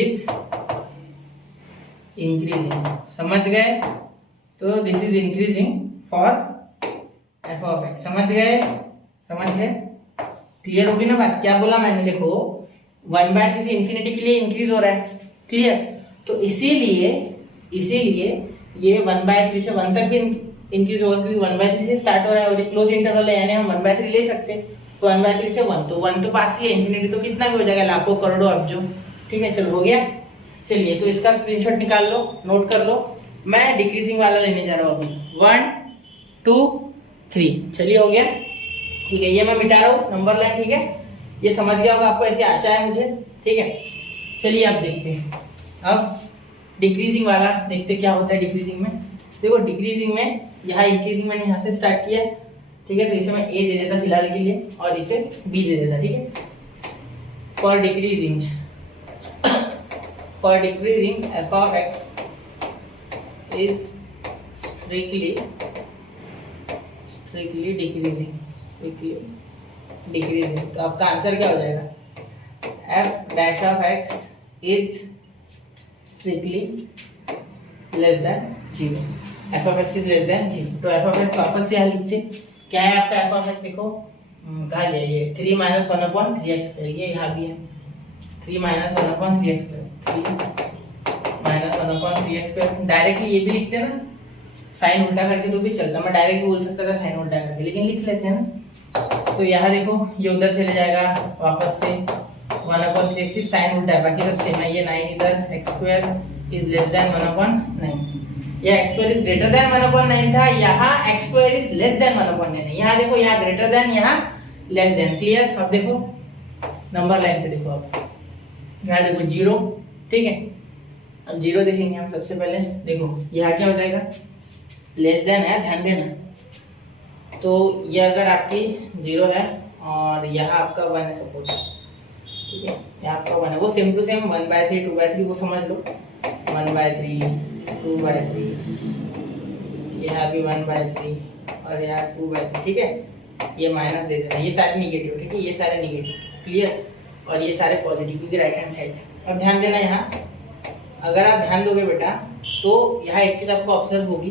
समझ गए? तो this is increasing for f of x, समझ गए? क्लियर होगी ना बात? क्या बोला मैंने? देखो 1/3 से इंफिनिटी के लिए इंक्रीज हो रहा है, क्लियर? तो इसीलिए ये 1/3 से 1 तक भी इंक्रीज होगा, क्योंकि 1/3 से स्टार्ट हो रहा है और ये क्लोज इंटरवल है, यानी हम 1/3 ले सकते हैं। तो 1/3 से 1, तो 1 तो पास ही है, इंफिनिटी तो कितना भी हो जाएगा, लाखों करोड़ों अब्जों, ठीक है। चलो हो गया। चलिए तो इसका स्क्रीनशॉट निकाल लो, नोट कर लो। मैं डिक्रीजिंग वाला लेने जा रहा हूँ अभी, 1 2 3। चलिए हो गया, ठीक है। ये मैं मिटा रहा हूँ नंबर लाइन, ठीक है। ये समझ गया होगा आपको, ऐसी आशा है मुझे, ठीक है। चलिए आप देखते हैं अब डिक्रीजिंग वाला, देखते क्या होता है डिक्रीजिंग में। देखो डिक्रीजिंग में यहाँ इंक्रीजिंग मैंने यहाँ से स्टार्ट किया, ठीक है। तो इसे मैं ए दे देता फिलहाल के लिए और इसे बी दे देता, ठीक है। For decreasing f of x is strictly decreasing, तो आपका आंसर क्या हो जाएगा? f dash of x is strictly less than 0, f of x is less than 0। तो f of x वापस से यहाँ लिखते, क्या है आपका f of x? देखो कहा गया ये 3 - 1/3x², ये यहाँ भी है 3 - 1/3x², 3 - 1/3x²। डायरेक्टली ये भी लिखते ना, साइन उल्टा करके तो भी चलता, मैं डायरेक्ट बोल सकता था साइन उल्टा करके, लेकिन लिख लेते हैं ना। तो यहाँ देखो ये उधर चले जाएगा वापस से 1/3, सिर्फ साइन उल्टा है, बाकी सब सेम है। ये 9 इधर, x² इज लेस देन 1/9, या x² इज ग्रेटर देन 1/9 था, यहाँ x² इज लेस देन 1/9। यहाँ देखो, यहाँ ग्रेटर देन, यहाँ लेस देन, क्लियर? अब देखो नंबर लाइन पे देखो, अब यहाँ देखो 0, ठीक है। अब 0 देखेंगे हम सबसे पहले, देखो यहाँ क्या हो जाएगा? लेस देन है, ध्यान देना। तो ये अगर आपकी 0 है और यहाँ आपका 1 है सपोज, ठीक है, यहाँ आपका 1 है, वो सेम टू सेम 1/3 2/3 वो समझ लो, 1/3 2/3, यहाँ भी 1/3 और यहाँ 2/3, ठीक है। ये माइनस दे देना, ये सारे निगेटिव, ठीक है, ये सारे निगेटिव, क्लियर? और ये सारे पॉजिटिव, क्योंकि राइट हैंड साइड है। अब ध्यान देना, यहाँ अगर आप ध्यान दोगे बेटा तो यहाँ एक चीज आपको ऑब्जर्व होगी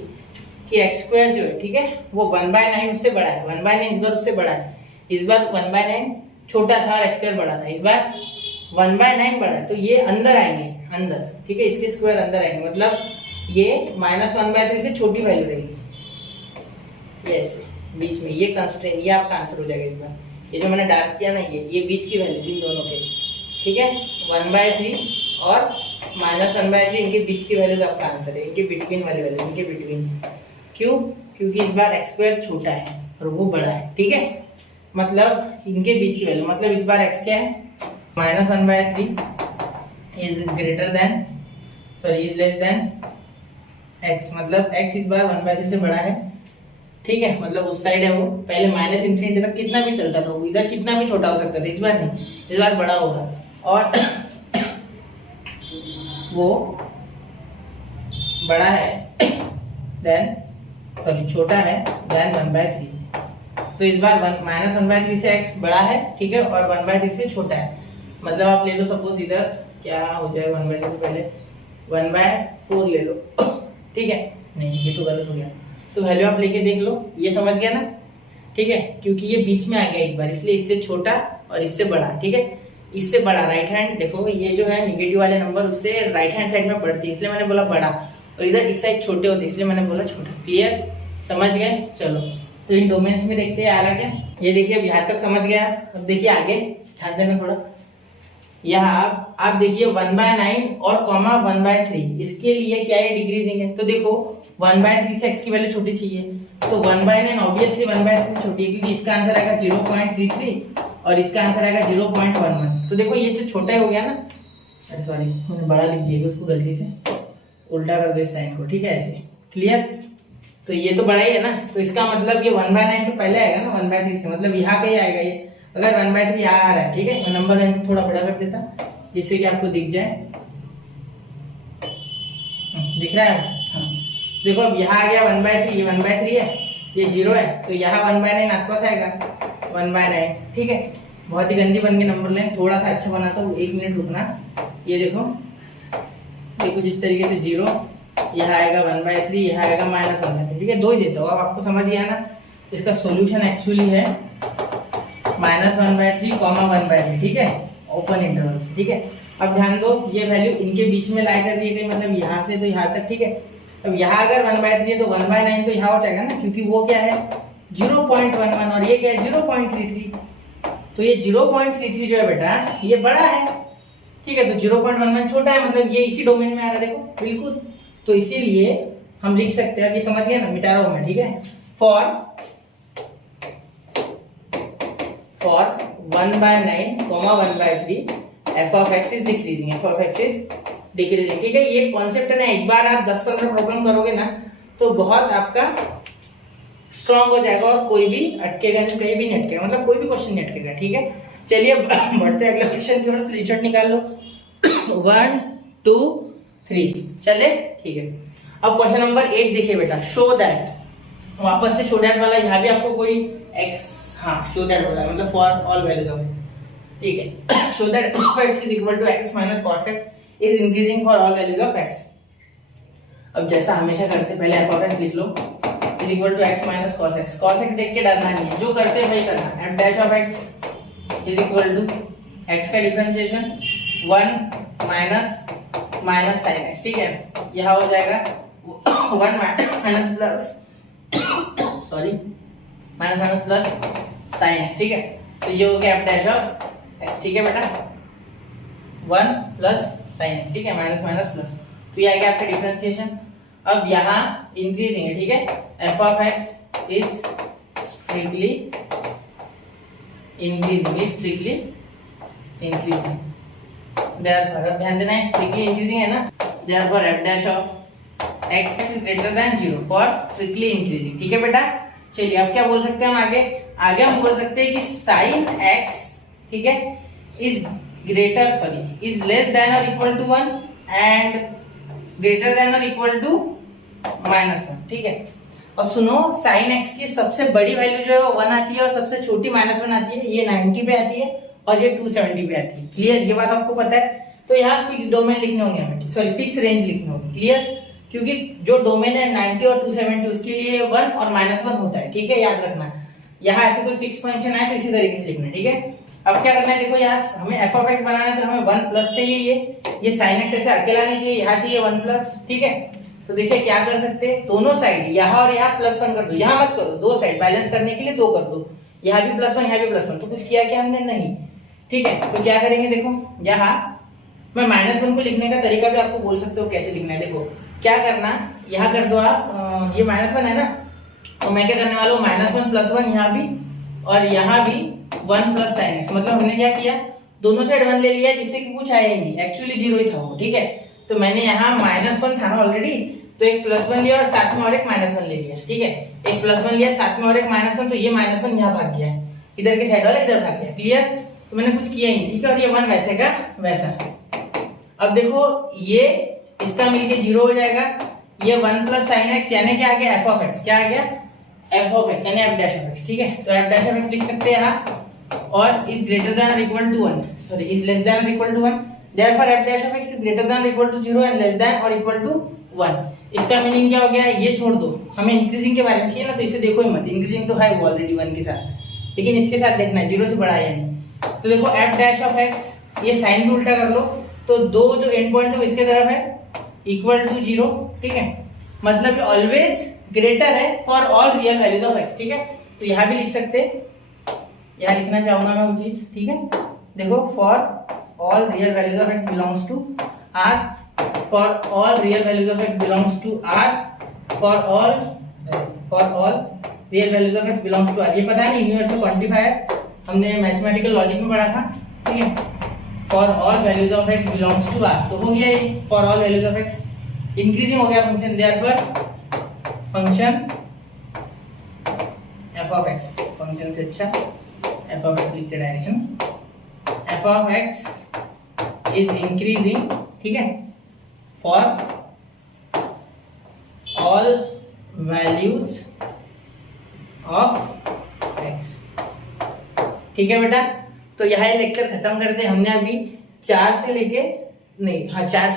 कि x² जो है, ठीक है, वो 1/9 उससे बड़ा है, 1/9 इस बार उससे बड़ा है। इस बार 1/9 छोटा था और x² बड़ा था, इस बार 1/9 बड़ा है, तो ये अंदर आएंगे, अंदर, ठीक है, इसके स्क्वायर अंदर आएंगे, मतलब ये -1/3 से छोटी वैल्यू रहेगी, ये ऐसे बीच में, ये कंस्ट्रेंट, ये आपका आंसर हो जाएगा इस बार। ये जो मैंने डार्क किया ना, ये बीच की वैल्यू इन दोनों के, ठीक है, 1/3 और -1/3, इनके बीच की वैल्यूज आपका आंसर है, इनके बिटवीन वाली वैल्यू, इनके बिटवीन। क्यों? क्योंकि इस बार x² छोटा है और वो बड़ा है, ठीक है, मतलब इनके बीच की वैल्यू, मतलब इस बार x क्या है? -1/3 is greater then, sorry is less then x, मतलब x इस बार 1/3 से बड़ा है, ठीक है, मतलब उस साइड है वो, पहले -∞ तक कितना भी चलता था, वो इधर कितना भी छोटा हो सकता था, इस बार नहीं, इस बार बड़ा होगा, और वो बड़ा है देन, सॉरी छोटा है देन 1/3, तो इस बार -1/3 से x बड़ा है, ठीक है, और 1/3 से छोटा है, मतलब आप ले लो सपोज इधर क्या हो जाएगा, 1/3 से पहले 1/4 ले लो, ठीक है, नहीं ये तो गलत हो गया, तो वैल्यू आप लेके देख लो, ये समझ गया ना, ठीक है, क्योंकि ये बीच में आ गया इस बार, इसलिए इससे छोटा और इससे बड़ा, ठीक है, इससे बड़ा राइट हैंड, देखो ये जो है निगेटिव वाले नंबर उससे राइट हैंड साइड में बढ़ती है, इसलिए मैंने बोला बड़ा, और इधर इस साइड छोटे होते, इसलिए मैंने बोला छोटा, क्लियर? समझ गए? चलो तो इन डोमेन्स में देखते हैं आ रहा क्या। ये देखिए अब यहाँ तक समझ गया, अब देखिए आगे ध्यान देना थोड़ा, यहाँ आप देखिए 1/9 और 1/3, इसके लिए क्या है? डिक्रीजिंग है, तो देखो 1/3 से x की वैल्यू छोटी चाहिए, तो 1/9 ऑब्वियसली 1/3 से छोटी है, क्योंकि इसका आंसर आएगा 0.33 और इसका आंसर आएगा 0.11, तो देखो ये जो छोटा हो गया ना, अरे सॉरी मैंने बड़ा लिख दिया, उसको गलती से उल्टा कर दो इस साइन को, ठीक है, ऐसे, क्लियर? तो ये तो बड़ा ही है ना, तो इसका मतलब ये 1/9 तो पहले आएगा ना 1/3 से, मतलब यहाँ कहीं आएगा ये, अगर 1/3 यहाँ आ रहा है, ठीक है, मैं नंबर लाइन को थोड़ा बड़ा कर देता जिससे कि आपको दिख जाए, दिख रहा है? हाँ, देखो अब यहाँ आ गया 1/3, ये 1/3 है, ये 0 है, तो यहाँ 1/9 आसपास आएगा, 1/9, ठीक है। बहुत ही गंदी बन गई नंबर लाइन, थोड़ा सा अच्छा बना तो 1 मिनट रुकना। ये देखो ये कुछ इस तरीके से 0, यहाँ आएगा 1/3, यहाँ आएगा -1/3, ठीक है। दो ही देता हूँ, अब आपको समझ गया ना। इसका सॉल्यूशन एक्चुअली है -1/3, 1/3, ठीक है, ओपन इंटरवल से, ठीक है। अब ध्यान दो, ये वैल्यू इनके बीच में लाई कर दी गई, मतलब यहाँ से तो यहाँ तक, ठीक है। अब यहाँ अगर 1/3 है तो 1/9 तो यहाँ हो जाएगा ना, क्योंकि वो क्या है 0.11 और ये क्या है 0.33, तो ये 0.33 जो है बेटा ये बड़ा है, ठीक है। तो 0.11 छोटा है, मतलब ये इसी डोमेन में आ रहा है, देखो बिल्कुल। तो इसीलिए हम लिख सकते हैं, अब ये समझ गए ना, मिटा रहा हूं मैं, ठीक है। For 1/9, 1/3 f of x is decreasing, f of x is decreasing, ठीक है। ये कॉन्सेप्ट है ना, एक बार आप 10-15 प्रॉब्लम करोगे ना तो बहुत आपका स्ट्रांग हो जाएगा और कोई भी अटकेगा नहीं, कहीं भी नहीं अटकेगा, मतलब कोई भी क्वेश्चन नहीं अटकेगा, ठीक है। चलिए बढ़ते हैं अगले क्वेश्चन की ओर, स्क्रीनशॉट निकाल लो। 1 2 3 चले, ठीक है। अब क्वेश्चन नंबर 8 देखिए बेटा, शो दैट, वापस से शो दैट वाला, यहाँ भी आपको कोई x, हाँ शो दैट वाला मतलब for all values of x, ठीक है। Show that f of x is equal to x minus cos x is increasing for all values of x। अब जैसा हमेशा करते हैं, पहले f of x लिख लो is equal to x minus cos x, cos x देख के डरना नहीं है, जो करते हैं वही करना। f dash of x is equal to x का डिफरेंशिएशन 1 माइनस sin x, ठीक है। यह हो जाएगा 1 minus plus sorry minus plus sin x, ठीक है। तो ये हो गया f dash of x, ठीक है बेटा, 1 प्लस sin x, ठीक है, माइनस प्लस, तो ये आ गया आपका डिफरेंशिएशन। अब यहाँ इंक्रीजिंग है, ठीक है, f of x is strictly increasing, therefore अब ध्यान देना है, strictly increasing है ना, therefore f dash of x is greater than 0 for strictly increasing, ठीक है बेटा। चलिए अब क्या बोल सकते हैं हम आगे हम बोल सकते हैं कि sin x, ठीक है, is less than or equal to 1 and greater than or equal to -1, ठीक है। अब सुनो, sin x की सबसे बड़ी वैल्यू जो है वो 1 आती है और सबसे छोटी -1 आती है, ये 90 पे आती है और ये 270 पे आती है, क्लियर, ये बात आपको पता है। तो यहाँ फिक्स डोमेन लिखने होंगे हमें, सॉरी फिक्स रेंज लिखने होंगे, क्लियर, क्योंकि जो डोमेन है 90 और 270 उसके लिए 1 और -1 होता है, ठीक है, याद रखना। यहाँ ऐसे कोई फिक्स फंक्शन आए तो इसी तरीके से लिखना, ठीक है। अब क्या करना है, देखो यहाँ हमें f of x बनाना है तो हमें 1 प्लस चाहिए, ये sin x ऐसे अकेला नहीं चाहिए, यहाँ चाहिए 1 प्लस, ठीक है। तो देखिए क्या कर सकते हैं, दोनों साइड यहाँ और यहाँ +1 कर दो, यहाँ मत करो, दो साइड बैलेंस करने के लिए 2 कर दो, यहाँ भी +1 यहाँ भी +1, तो कुछ किया क्या हमने, नहीं, ठीक है। तो क्या करेंगे, देखो यहाँ मैं -1 को लिखने का तरीका भी आपको बोल सकते हो कैसे लिखना है। देखो क्या करना, यहाँ कर दो आप, ये -1 है ना, तो मैं क्या करने वाला हूँ, -1 + 1 यहाँ भी और यहाँ भी 1 प्लस sin x, मतलब हमने क्या किया, दोनों साइड 1 ले लिया जिससे कि कुछ आया ही नहीं, एक्चुअली 0 ही था वो, ठीक है। तो मैंने यहाँ -1 था ना ऑलरेडी, तो एक +1 लिया और साथ में और एक -1 ले लिया, ठीक है। एक +1 लिया साथ में और एक -1, तो ये -1 यहाँ भाग गया, इधर के साइड वाला इधर भाग गया, क्लियर। तो मैंने कुछ किया ही नहीं, ठीक है, और ये 1 वैसे का वैसा। अब देखो ये इसका मिलके 0 हो जाएगा, ये 1 प्लस sin x यानी क्या आ गया, f of x, क्या आ गया, f of x यानी f dash of x, ठीक है। तो f dash of x लिख सकते हैं यहाँ, और is greater than or equal to 1, sorry is less than or equal to 1, therefore f dash of x is greater than or equal to 0 and less than or equal to 1। इसका मीनिंग क्या हो गया, ये छोड़ दो, हमें इंक्रीजिंग के बारे में चाहिए ना, तो इसे देखो ही मत, इंक्रीजिंग तो है वो ऑलरेडी 1 के साथ, लेकिन इसके साथ देखना है 0 से बड़ा है यानी। तो देखो f dash of x, ये साइन भी उल्टा कर लो, तो दो जो एंड पॉइंट्स है वो इसके तरफ है, इक्वल टू 0, ठीक है, मतलब ऑलवेज ग्रेटर है for all real values of x, ठीक है। तो यहाँ भी लिख सकते हैं, यहाँ लिखना चाहूंगा मैं वो चीज, ठीक है। देखो for all real values of x belongs to r, for all real values of x belongs to r, for all real values of x belongs to r। ये पता है ना, यूनिवर्सल क्वांटिफायर हमने मैथमेटिकल लॉजिक में पढ़ा था, ठीक है। For all values of x belongs to r, तो हो गया ये for all values of x, increasing हो गया function, therefore function f of x, function से अच्छा f of x लिखते direct, f of x is increasing, ठीक है, for all values of x. ठीक है बेटा, तो यह लेक्चर खत्म करते हैं। हमने अभी 4 से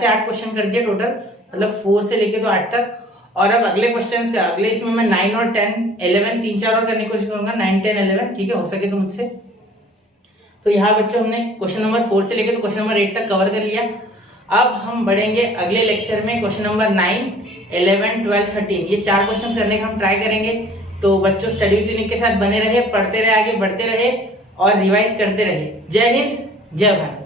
8 क्वेश्चन कर दिए टोटल, मतलब 4 से लेके तो 8 तक। और अब अगले क्वेश्चंस का अगले इसमें मैं 9 और 10 11 3-4 और करने की कोशिश करूंगा, 9 10 11। ठीक है, हो सके तो मुझसे। तो यहाँ बच्चों हमने क्वेश्चन नंबर 4 से लेके तो क्वेश्चन नंबर 8 तक कवर कर लिया। अब हम बढ़ेंगे अगले लेक्चर में क्वेश्चन नंबर 9 11 12 13, ये 4 क्वेश्चन करने का हम ट्राई करेंगे। तो बच्चों स्टडी विद यूनिक के साथ बने रहे, पढ़ते रहे, आगे बढ़ते रहे और रिवाइज करते रहे। जय हिंद, जय भारत।